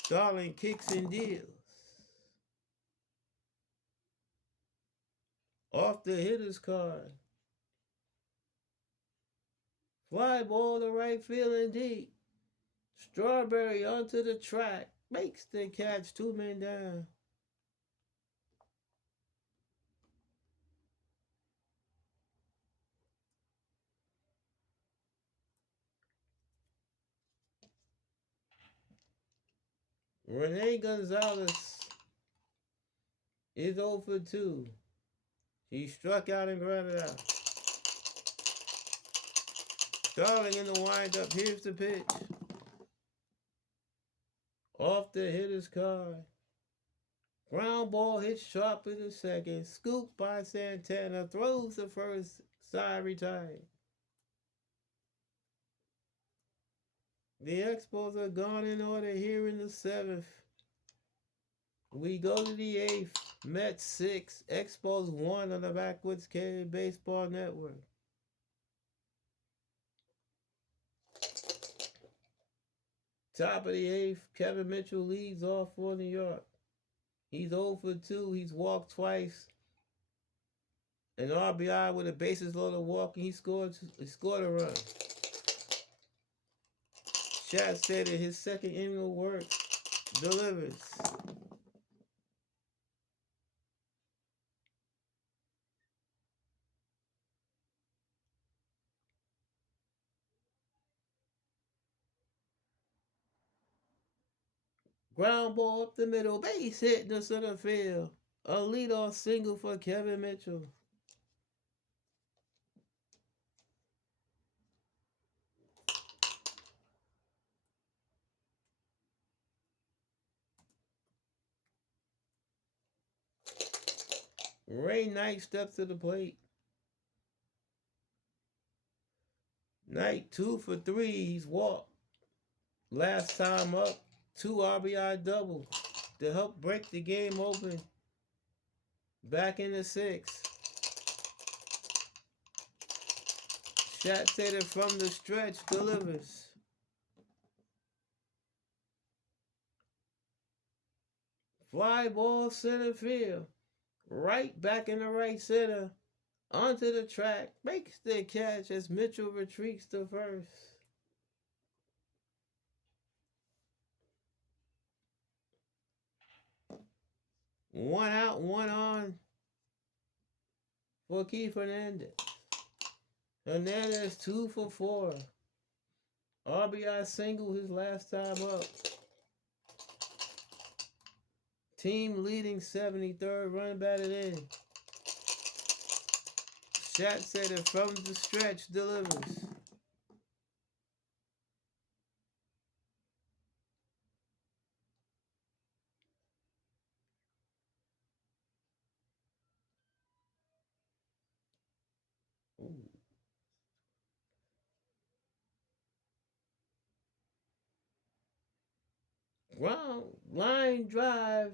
Darling kicks and deals. Off the hitter's card. Fly ball to right field and deep. Strawberry onto the track. Makes the catch, 2 men down. Rene Gonzalez is 0 for 2. He struck out and grounded out. Starling in the windup. Here's the pitch. Off the hitter's card. Ground ball hit sharply to second. Scooped by Santana. Throws the first. Side retired. The Expos are gone in order here in the 7th. We go to the 8th. Mets 6. Expos 1 on the Backwoods K Baseball Network. Top of the 8th. Kevin Mitchell leads off for New York. He's 0 for 2. He's walked twice. An RBI with a bases loaded walk, and he scored a run. Shat said that his second inning of work delivers. Ground ball up the middle, base hit to center field. A leadoff single for Kevin Mitchell. Ray Knight steps to the plate. Knight 2 for 3. He's walked. Last time up, 2 RBI double to help break the game open. Back in the 6th. Shat said it from the stretch delivers. Fly ball center field. Right back in the right center. Onto the track. Makes the catch as Mitchell retreats to first. One out, one on for Keith Hernandez. Hernandez 2 for 4. RBI single his last time up. Team leading 73rd run batted in. Shat said it from the stretch delivers. Ground line drive,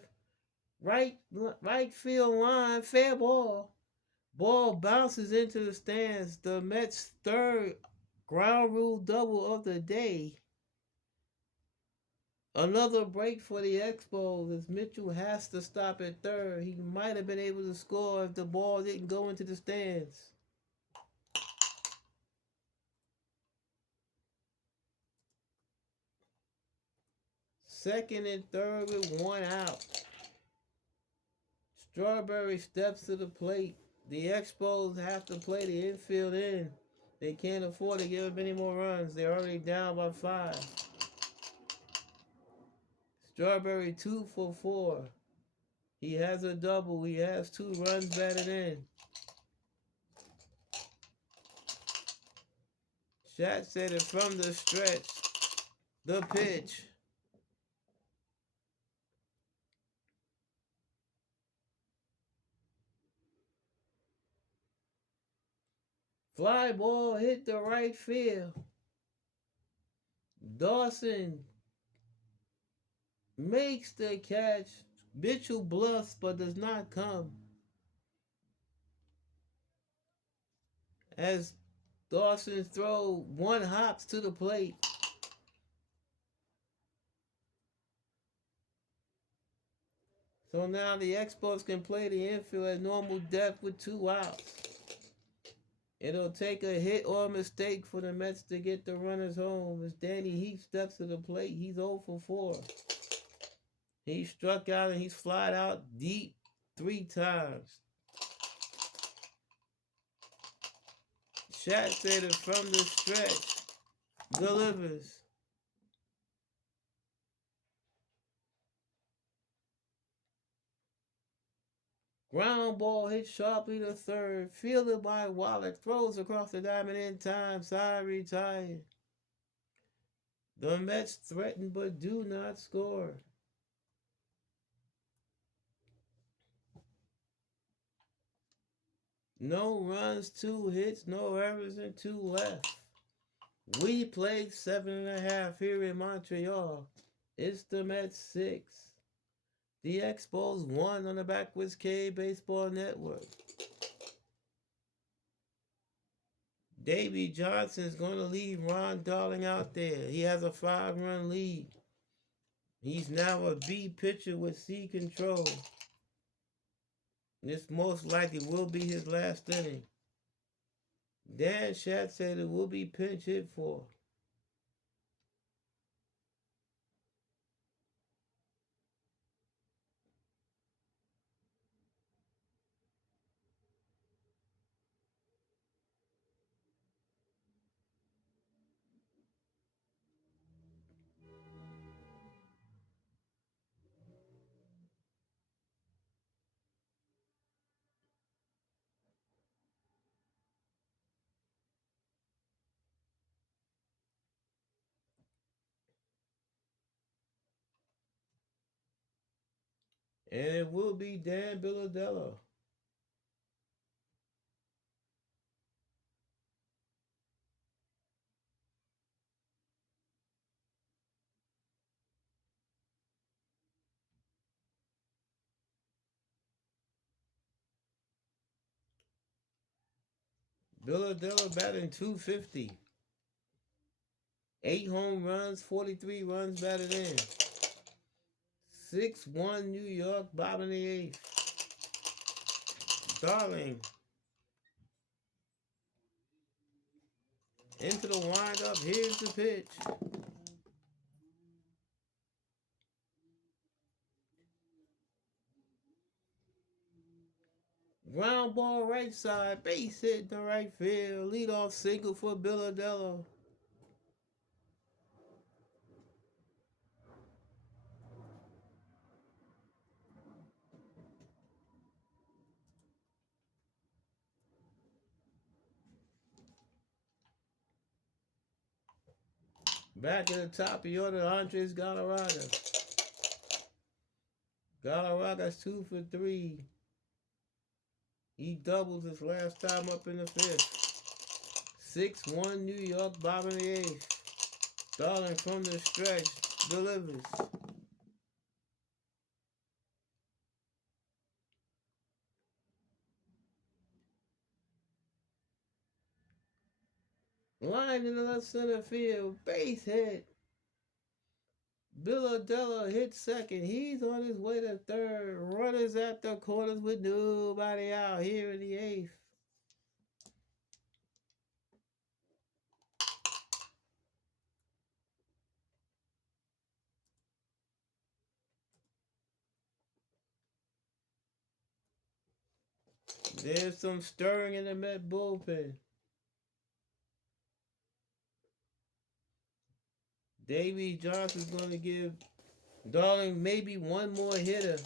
right field line, fair ball. Ball bounces into the stands. The Mets' third ground rule double of the day. Another break for the Expos as Mitchell has to stop at third. He might have been able to score if the ball didn't go into the stands. Second and third with 1 out. Strawberry steps to the plate. The Expos have to play the infield in. They can't afford to give up any more runs. They're already down by 5. Strawberry 2 for 4. He has a double. He has 2 runs batted in. Shat said it from the stretch. The pitch. Fly ball hit the right field. Dawson makes the catch. Mitchell bluffs but does not come. As Dawson's throw 1 hops to the plate. So now the Expos can play the infield at normal depth with 2 outs. It'll take a hit or a mistake for the Mets to get the runners home as Danny Heath steps to the plate. He's 0 for 4. He struck out and he's flied out deep 3 times. Shat said it from the stretch. Delivers. Ground ball hit sharply to third. Fielded by Wallace. Throws across the diamond in time. Side retired. The Mets threaten but do not score. No runs, 2 hits, no errors, and 2 left. We played 7.5 here in Montreal. It's the Mets 6. The Expos 1 on the Backwards K Baseball Network. Davey Johnson's going to leave Ron Darling out there. He has a 5-run lead. He's now a B pitcher with C control. This most likely will be his last inning. Dan Schatz said it will be pinch hit for. And it will be Dan Billadello. Billadello batting .250. 8 home runs, 43 runs batted in. 6-1 New York, bottom of the 8th. Darling into the windup. Here's the pitch. Ground ball right side, base hit to right field. Leadoff single for Billadello. Back at the top of the order, Andres Galarraga. Galarraga's 2 for 3. He doubles his last time up in the 5th. 6-1 New York, bottom of the 8th. Darling from the stretch delivers. Line in the left center field, base hit. Billadello hits second. He's on his way to third. Runners at the corners with nobody out here in the 8th. There's some stirring in the Met bullpen. Davey Johnson's going to give Darling maybe one more hitter.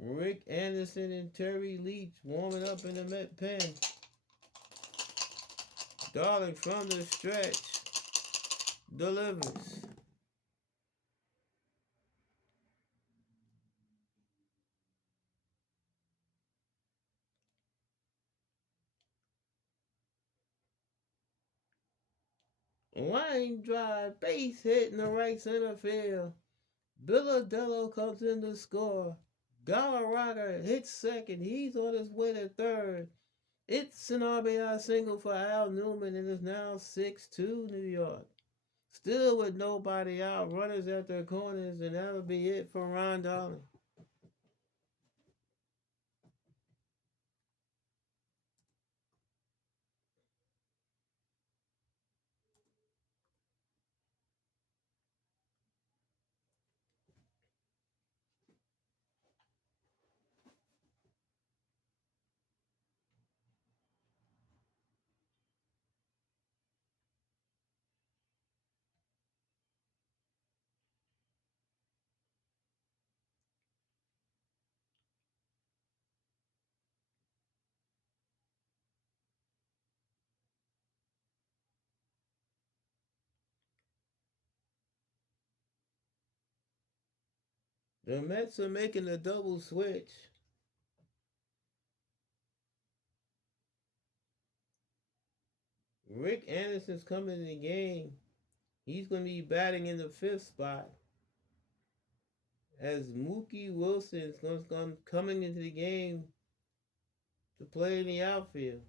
Rick Anderson and Terry Leach warming up in the Met pen. Darling from the stretch delivers. Line drive, base hit in the right center field. Billadello comes in to score. Galarraga hits second. He's on his way to third. It's an RBI single for Al Newman and it's now 6-2 New York. Still with nobody out, runners at their corners, and that'll be it for Ron Darling. The Mets are making a double switch. Rick Anderson's coming in the game. He's going to be batting in the fifth spot. As Mookie Wilson's coming into the game to play in the outfield.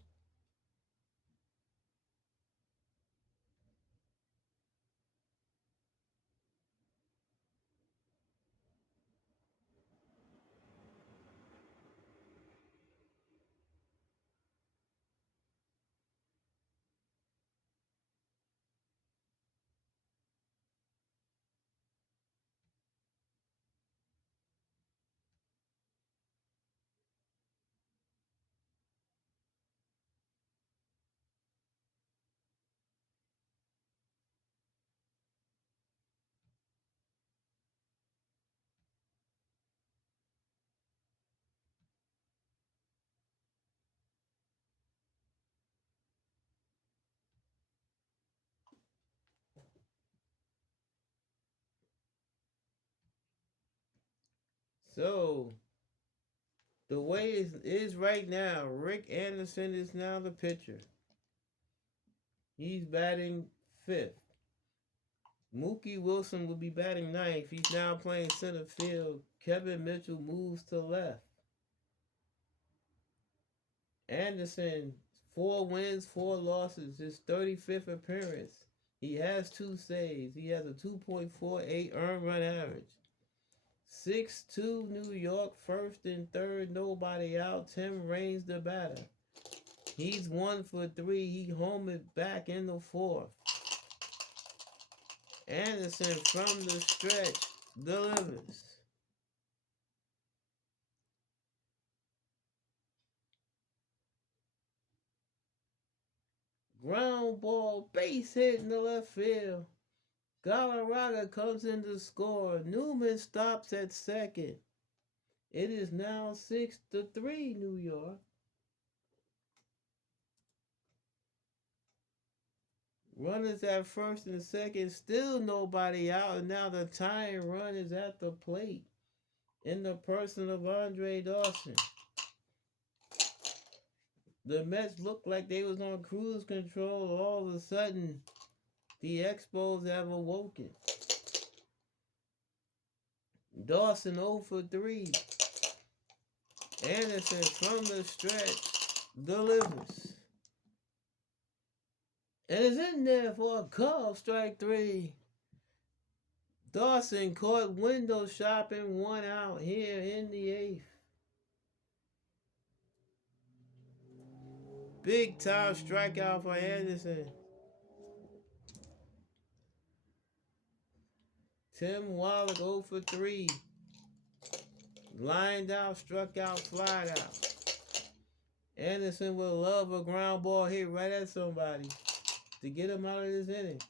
So, the way it is right now, Rick Anderson is now the pitcher. He's batting fifth. Mookie Wilson will be batting ninth. He's now playing center field. Kevin Mitchell moves to left. Anderson, 4 wins, 4 losses. His 35th appearance. He has 2 saves. He has a 2.48 earned run average. 6-2 New York, first and third, nobody out. Tim Raines the batter. He's 1 for 3. He homered back in the fourth. Anderson from the stretch delivers. Ground ball, base hit in the left field. Galarraga comes in to score. Newman stops at second. It is now 6-3 New York. Runners at first and second, still nobody out, and now the tying run is at the plate in the person of Andre Dawson. The Mets looked like they was on cruise control. All of a sudden, the Expos have awoken. Dawson 0 for 3. Anderson from the stretch delivers. And is in there for a call, strike 3. Dawson caught window shopping, 1 out here in the 8th. Big time strikeout for Anderson. Tim Wallach 0 for 3. Lined out, struck out, flied out. Anderson would love a ground ball hit right at somebody to get him out of this inning.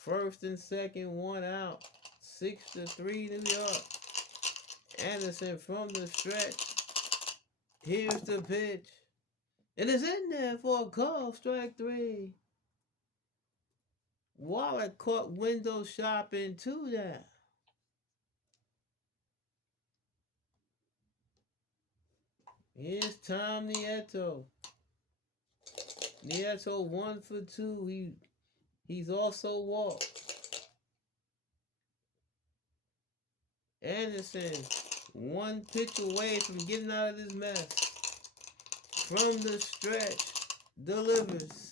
First and second, 1 out. 6-3 New York. Anderson from the stretch. Here's the pitch. It is in there for a call, strike 3. Wallach caught window shopping to that. Here's Tom Nieto. Nieto 1 for 2. He's also walked. Anderson 1 pitch away from getting out of this mess. From the stretch, delivers.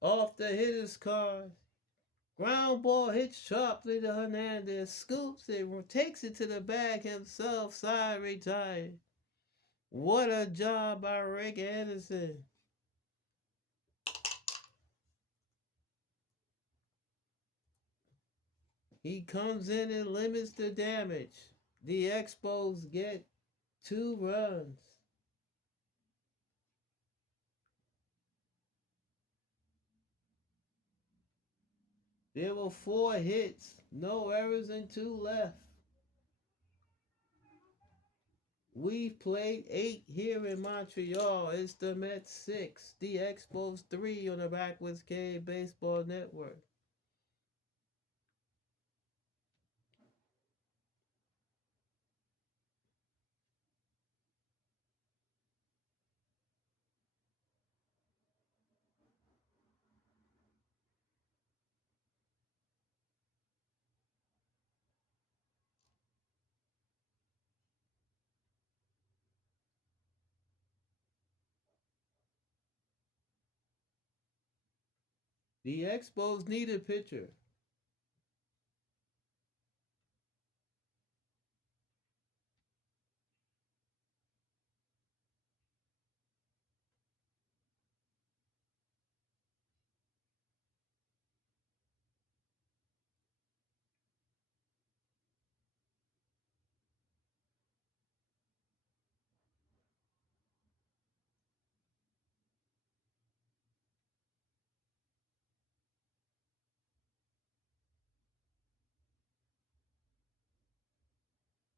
Off the hitter's card. Ground ball hits sharply to Hernandez. Scoops it, takes it to the bag himself. Side retired. What a job by Rick Anderson. He comes in and limits the damage. The Expos get 2 runs. There were 4 hits, no errors, and 2 left. We've played 8 here in Montreal. It's the Mets 6, the Expos 3 on the Backwards K Baseball Network. The Expos need a pitcher.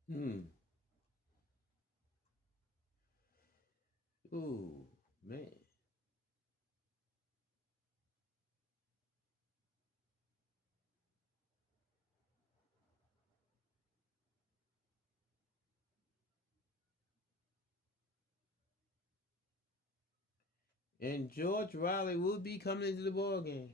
Hmm. Ooh, man. And George Riley will be coming into the ball game.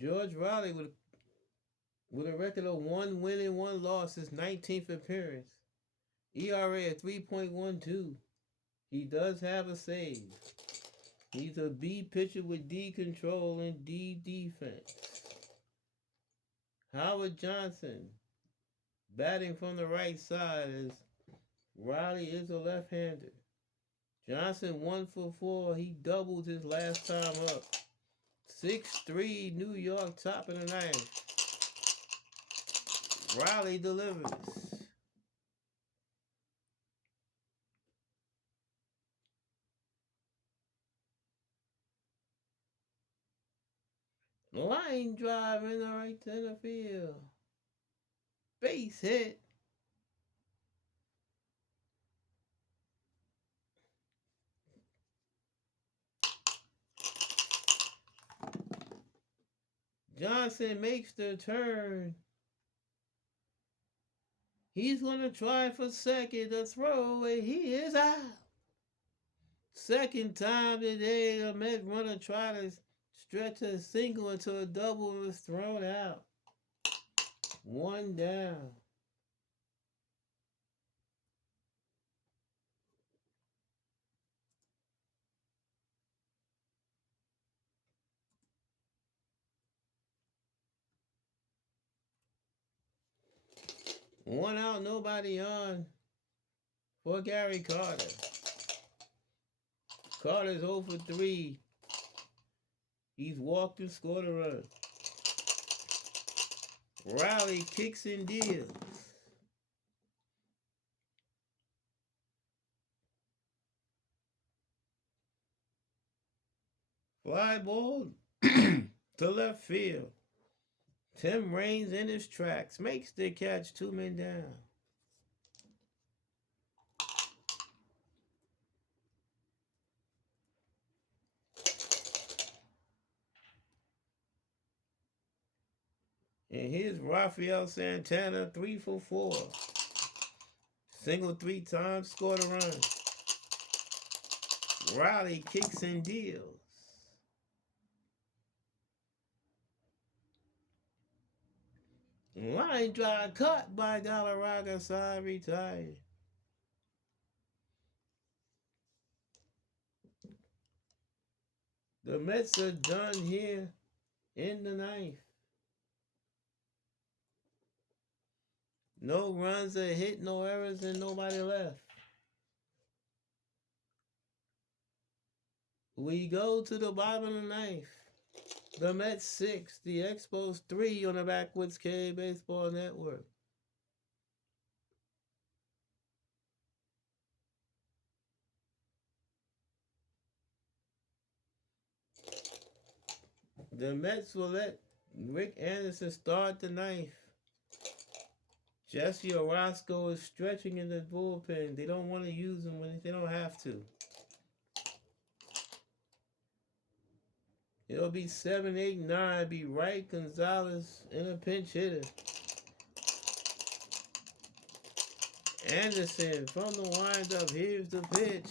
George Riley with a record of 1 win and 1 loss, his 19th appearance. ERA at 3.12. He does have a save. He's a B pitcher with D control and D defense. Howard Johnson batting from the right side as Riley is a left-hander. Johnson 1 for 4. He doubled his last time up. 6-3 New York top of the ninth. Riley delivers. Line drive in the right center field. Base hit. Johnson makes the turn. He's going to try for second. The throwaway. He is out. Second time today, the Met runner tried to stretch a single into a double and was thrown out. 1 down. One out, nobody on for Gary Carter. Carter's 0 for 3. He's walked and scored a run. Riley kicks and deals. Fly ball to left field. Tim Raines in his tracks. Makes the catch, 2 men down. And here's Rafael Santana, 3 for 4. Single 3 times, scored a run. Riley kicks and deals. Line drive cut by Galarraga, side retired. The Mets are done here in the ninth. No runs are hit, no errors, and nobody left. We go to the bottom of the ninth. The Mets 6, the Expos 3 on the Backwoods K Baseball Network. The Mets will let Rick Anderson start the ninth. Jesse Orozco is stretching in the bullpen. They don't want to use him when they don't have to. It'll be 7, 8, 9. Be Wright, Gonzalez, and a pinch hitter. Anderson from the windup. Here's the pitch.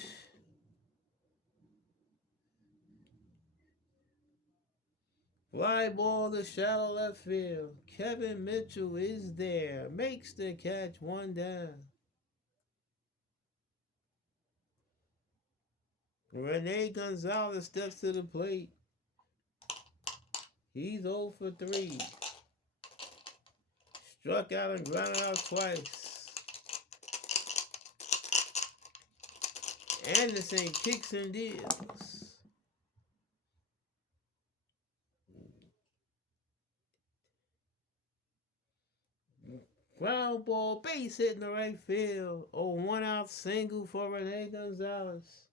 Fly ball to shallow left field. Kevin Mitchell is there. Makes the catch, one down. Rene Gonzalez steps to the plate. He's 0 for 3. Struck out and grounded out twice. Anderson kicks and deals. Ground ball, base hit in the right field. A 1-out single for Rene Gonzalez.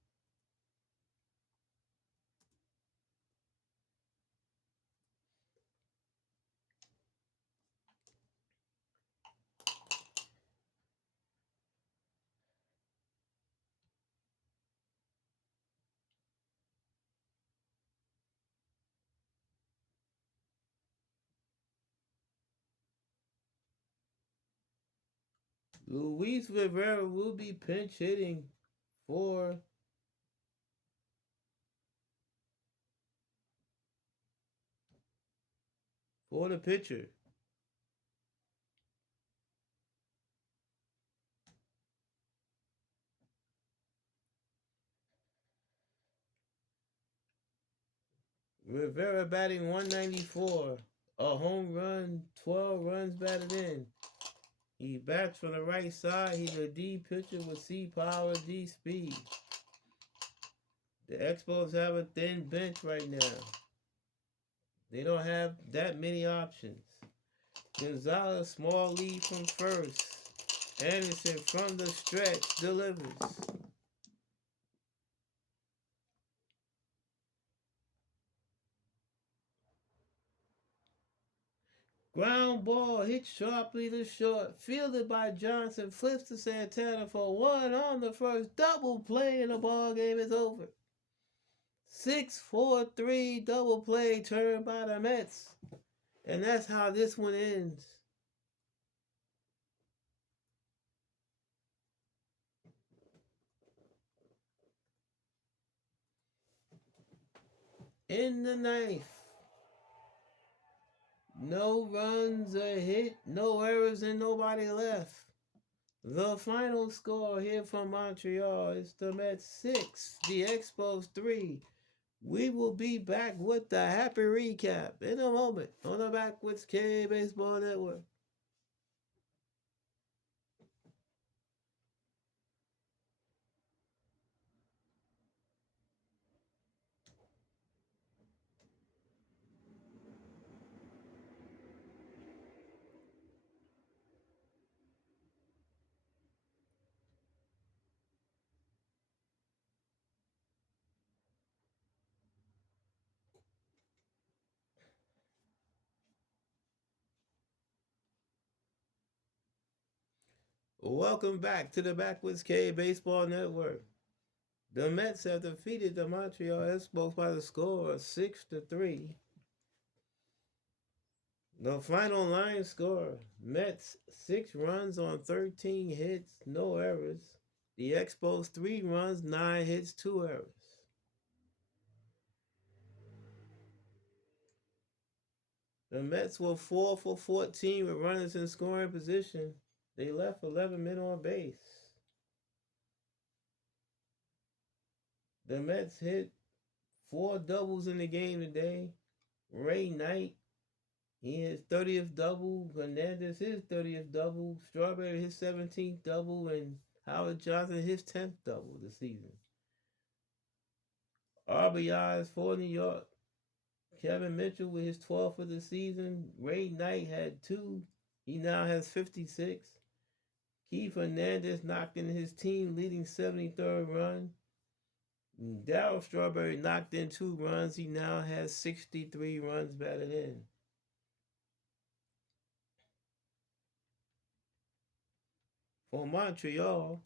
Luis Rivera will be pinch hitting for the pitcher. Rivera batting 194. A home run, 12 runs batted in. He bats from the right side. He's a D pitcher with C power, D speed. The Expos have a thin bench right now. They don't have that many options. Gonzalez, small lead from first. Anderson from the stretch delivers. Ground ball hit sharply to short. Fielded by Johnson. Flips to Santana for one on the first. Double play and the ball game is over. 6-4-3 double play turned by the Mets. And that's how this one ends. In the ninth. No runs, a hit, no errors, and nobody left. The final score here from Montreal is the Mets 6, the Expos 3. We will be back with the happy recap in a moment on the Backwoods K Baseball Network. Welcome back to the Backwoods K Baseball Network. The Mets have defeated the Montreal Expos by the score of 6-3. The final line score: Mets 6 runs on 13 hits, no errors. The Expos 3 runs, 9 hits, 2 errors. The Mets were 4 for 14 with runners in scoring position. They left 11 men on base. The Mets hit 4 doubles in the game today. Ray Knight, his 30th double. Hernandez, his 30th double. Strawberry, his 17th double. And Howard Johnson, his 10th double this season. RBIs for New York: Kevin Mitchell with his 12th of the season. Ray Knight had 2. He now has 56. Keith Hernandez knocked in his team leading 73rd run. Darryl Strawberry knocked in 2 runs. He now has 63 runs batted in. For Montreal,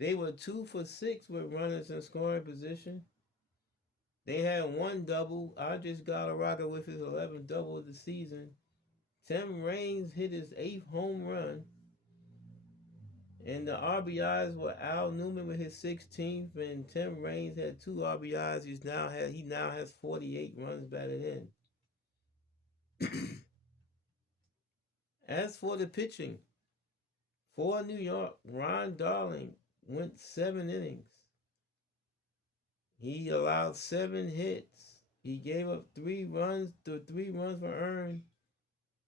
they were 2 for 6 with runners in scoring position. They had 1 double. Andres Galarraga with his 11th double of the season. Tim Raines hit his 8th home run. And the RBIs were Al Newman with his 16th, and Tim Raines had 2 RBIs. He now has 48 runs batted in. As for the pitching, for New York, Ron Darling went 7 innings. He allowed 7 hits. He gave up 3 runs. The 3 runs were earned.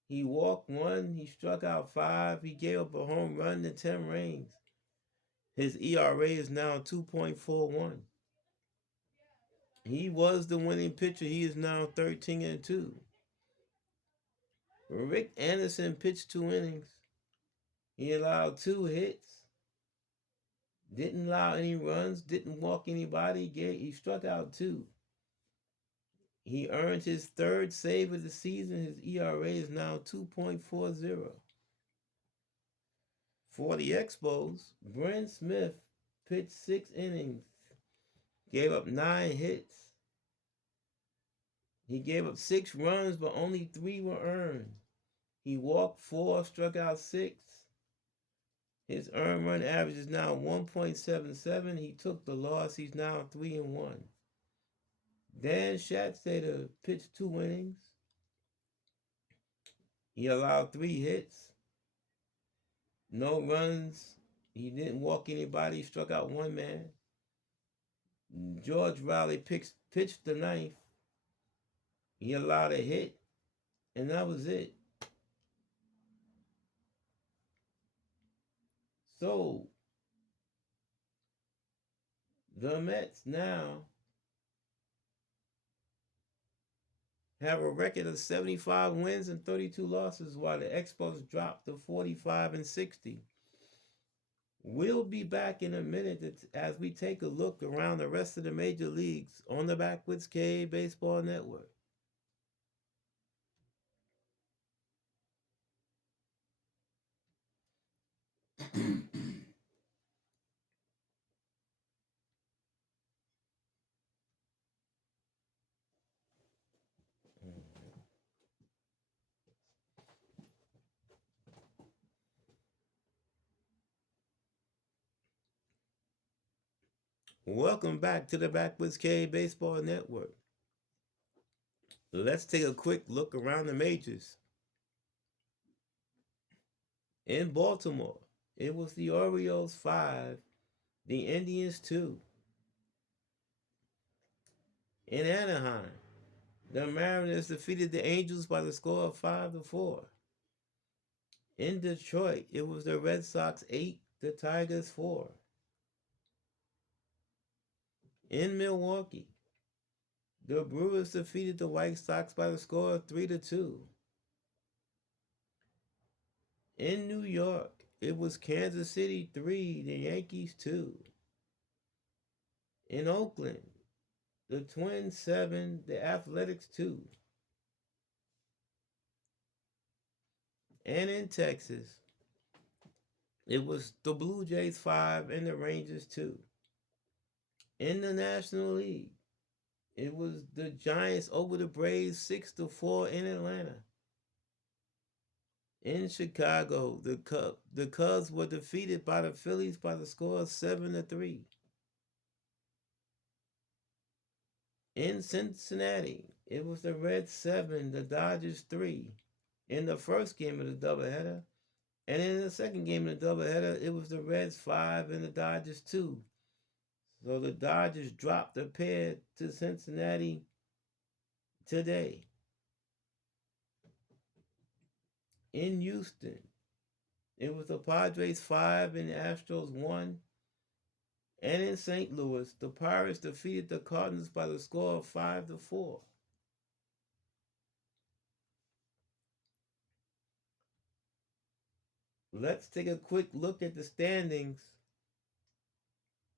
He walked 1. He struck out 5. He gave up a home run to Tim Raines. His ERA is now 2.41. He was the winning pitcher. He is now 13-2. Rick Anderson pitched 2 innings. He allowed 2 hits. Didn't allow any runs. Didn't walk anybody. He struck out 2. He earned his 3rd save of the season. His ERA is now 2.40. For the Expos, Brent Smith pitched 6 innings. Gave up 9 hits. He gave up 6 runs, but only 3 were earned. He walked 4, struck out 6. His earned run average is now 1.77. He took the loss. He's now 3-1. Dan Schatzeder pitched 2 innings. He allowed 3 hits. No runs. He didn't walk anybody. He struck out 1 man. George Riley pitched the 9th. He allowed a hit, and that was it. So, the Mets now have a record of 75 wins and 32 losses, while the Expos dropped to 45-60. We'll be back in a minute as we take a look around the rest of the major leagues on the Backwoods K Baseball Network. Welcome back to the Backwoods K Baseball Network. Let's take a quick look around the majors. In Baltimore, it was the Orioles 5, the Indians 2. In Anaheim, the Mariners defeated the Angels by the score of 5-4. In Detroit, it was the Red Sox 8, the Tigers 4. In Milwaukee, the Brewers defeated the White Sox by the score of 3-2. In New York, it was Kansas City 3, the Yankees 2. In Oakland, the Twins 7, the Athletics 2. And in Texas, it was the Blue Jays 5 and the Rangers 2. In the National League, it was the Giants over the Braves 6-4 in Atlanta. In Chicago, the Cubs were defeated by the Phillies by the score of 7-3. In Cincinnati, it was the Reds 7, the Dodgers 3 in the first game of the doubleheader. And in the second game of the doubleheader, it was the Reds 5 and the Dodgers 2. So the Dodgers dropped a pair to Cincinnati today. In Houston, it was the Padres 5 and the Astros 1. And in St. Louis, the Pirates defeated the Cardinals by the score of 5-4. Let's take a quick look at the standings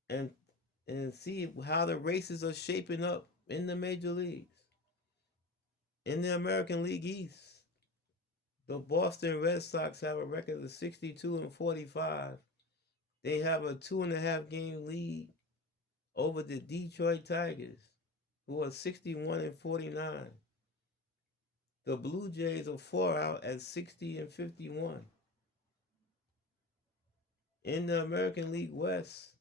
and see how the races are shaping up in the major leagues. In the American League East, the Boston Red Sox have a record of 62-45. They have a 2.5 game lead over the Detroit Tigers, who are 61-49. The Blue Jays are 4 out at 60-51. In the American League West,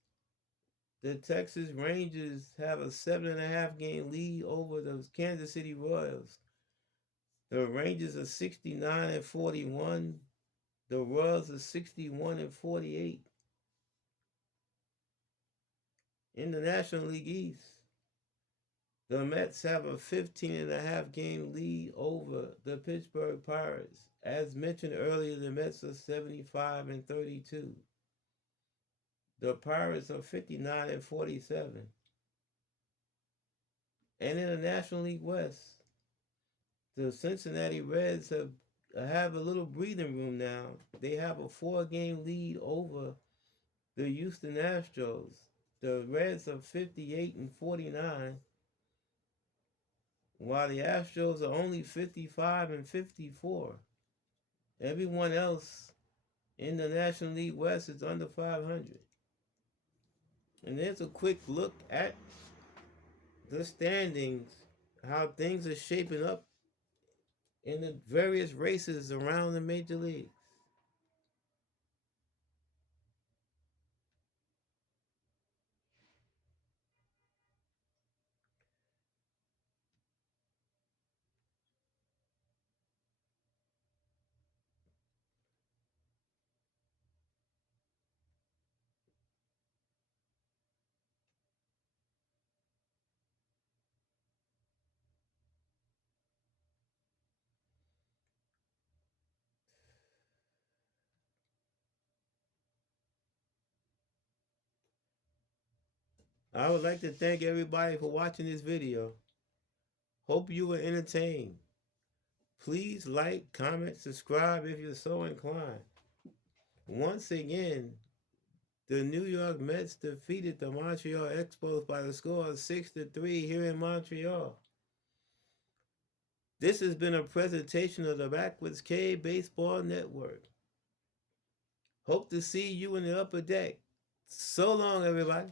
the Texas Rangers have a 7.5 game lead over the Kansas City Royals. The Rangers are 69-41. The Royals are 61-48. In the National League East, the Mets have a 15.5 game lead over the Pittsburgh Pirates. As mentioned earlier, the Mets are 75-32. The Pirates are 59-47. And in the National League West, the Cincinnati Reds have a little breathing room now. They have a 4 game lead over the Houston Astros. The Reds are 58-49, while the Astros are only 55-54. Everyone else in the National League West is under 500. And there's a quick look at the standings, how things are shaping up in the various races around the major leagues. I would like to thank everybody for watching this video. Hope you were entertained. Please like, comment, subscribe if you're so inclined. Once again, the New York Mets defeated the Montreal Expos by the score of 6-3 here in Montreal. This has been a presentation of the Backwards K Baseball Network. Hope to see you in the upper deck. So long, everybody.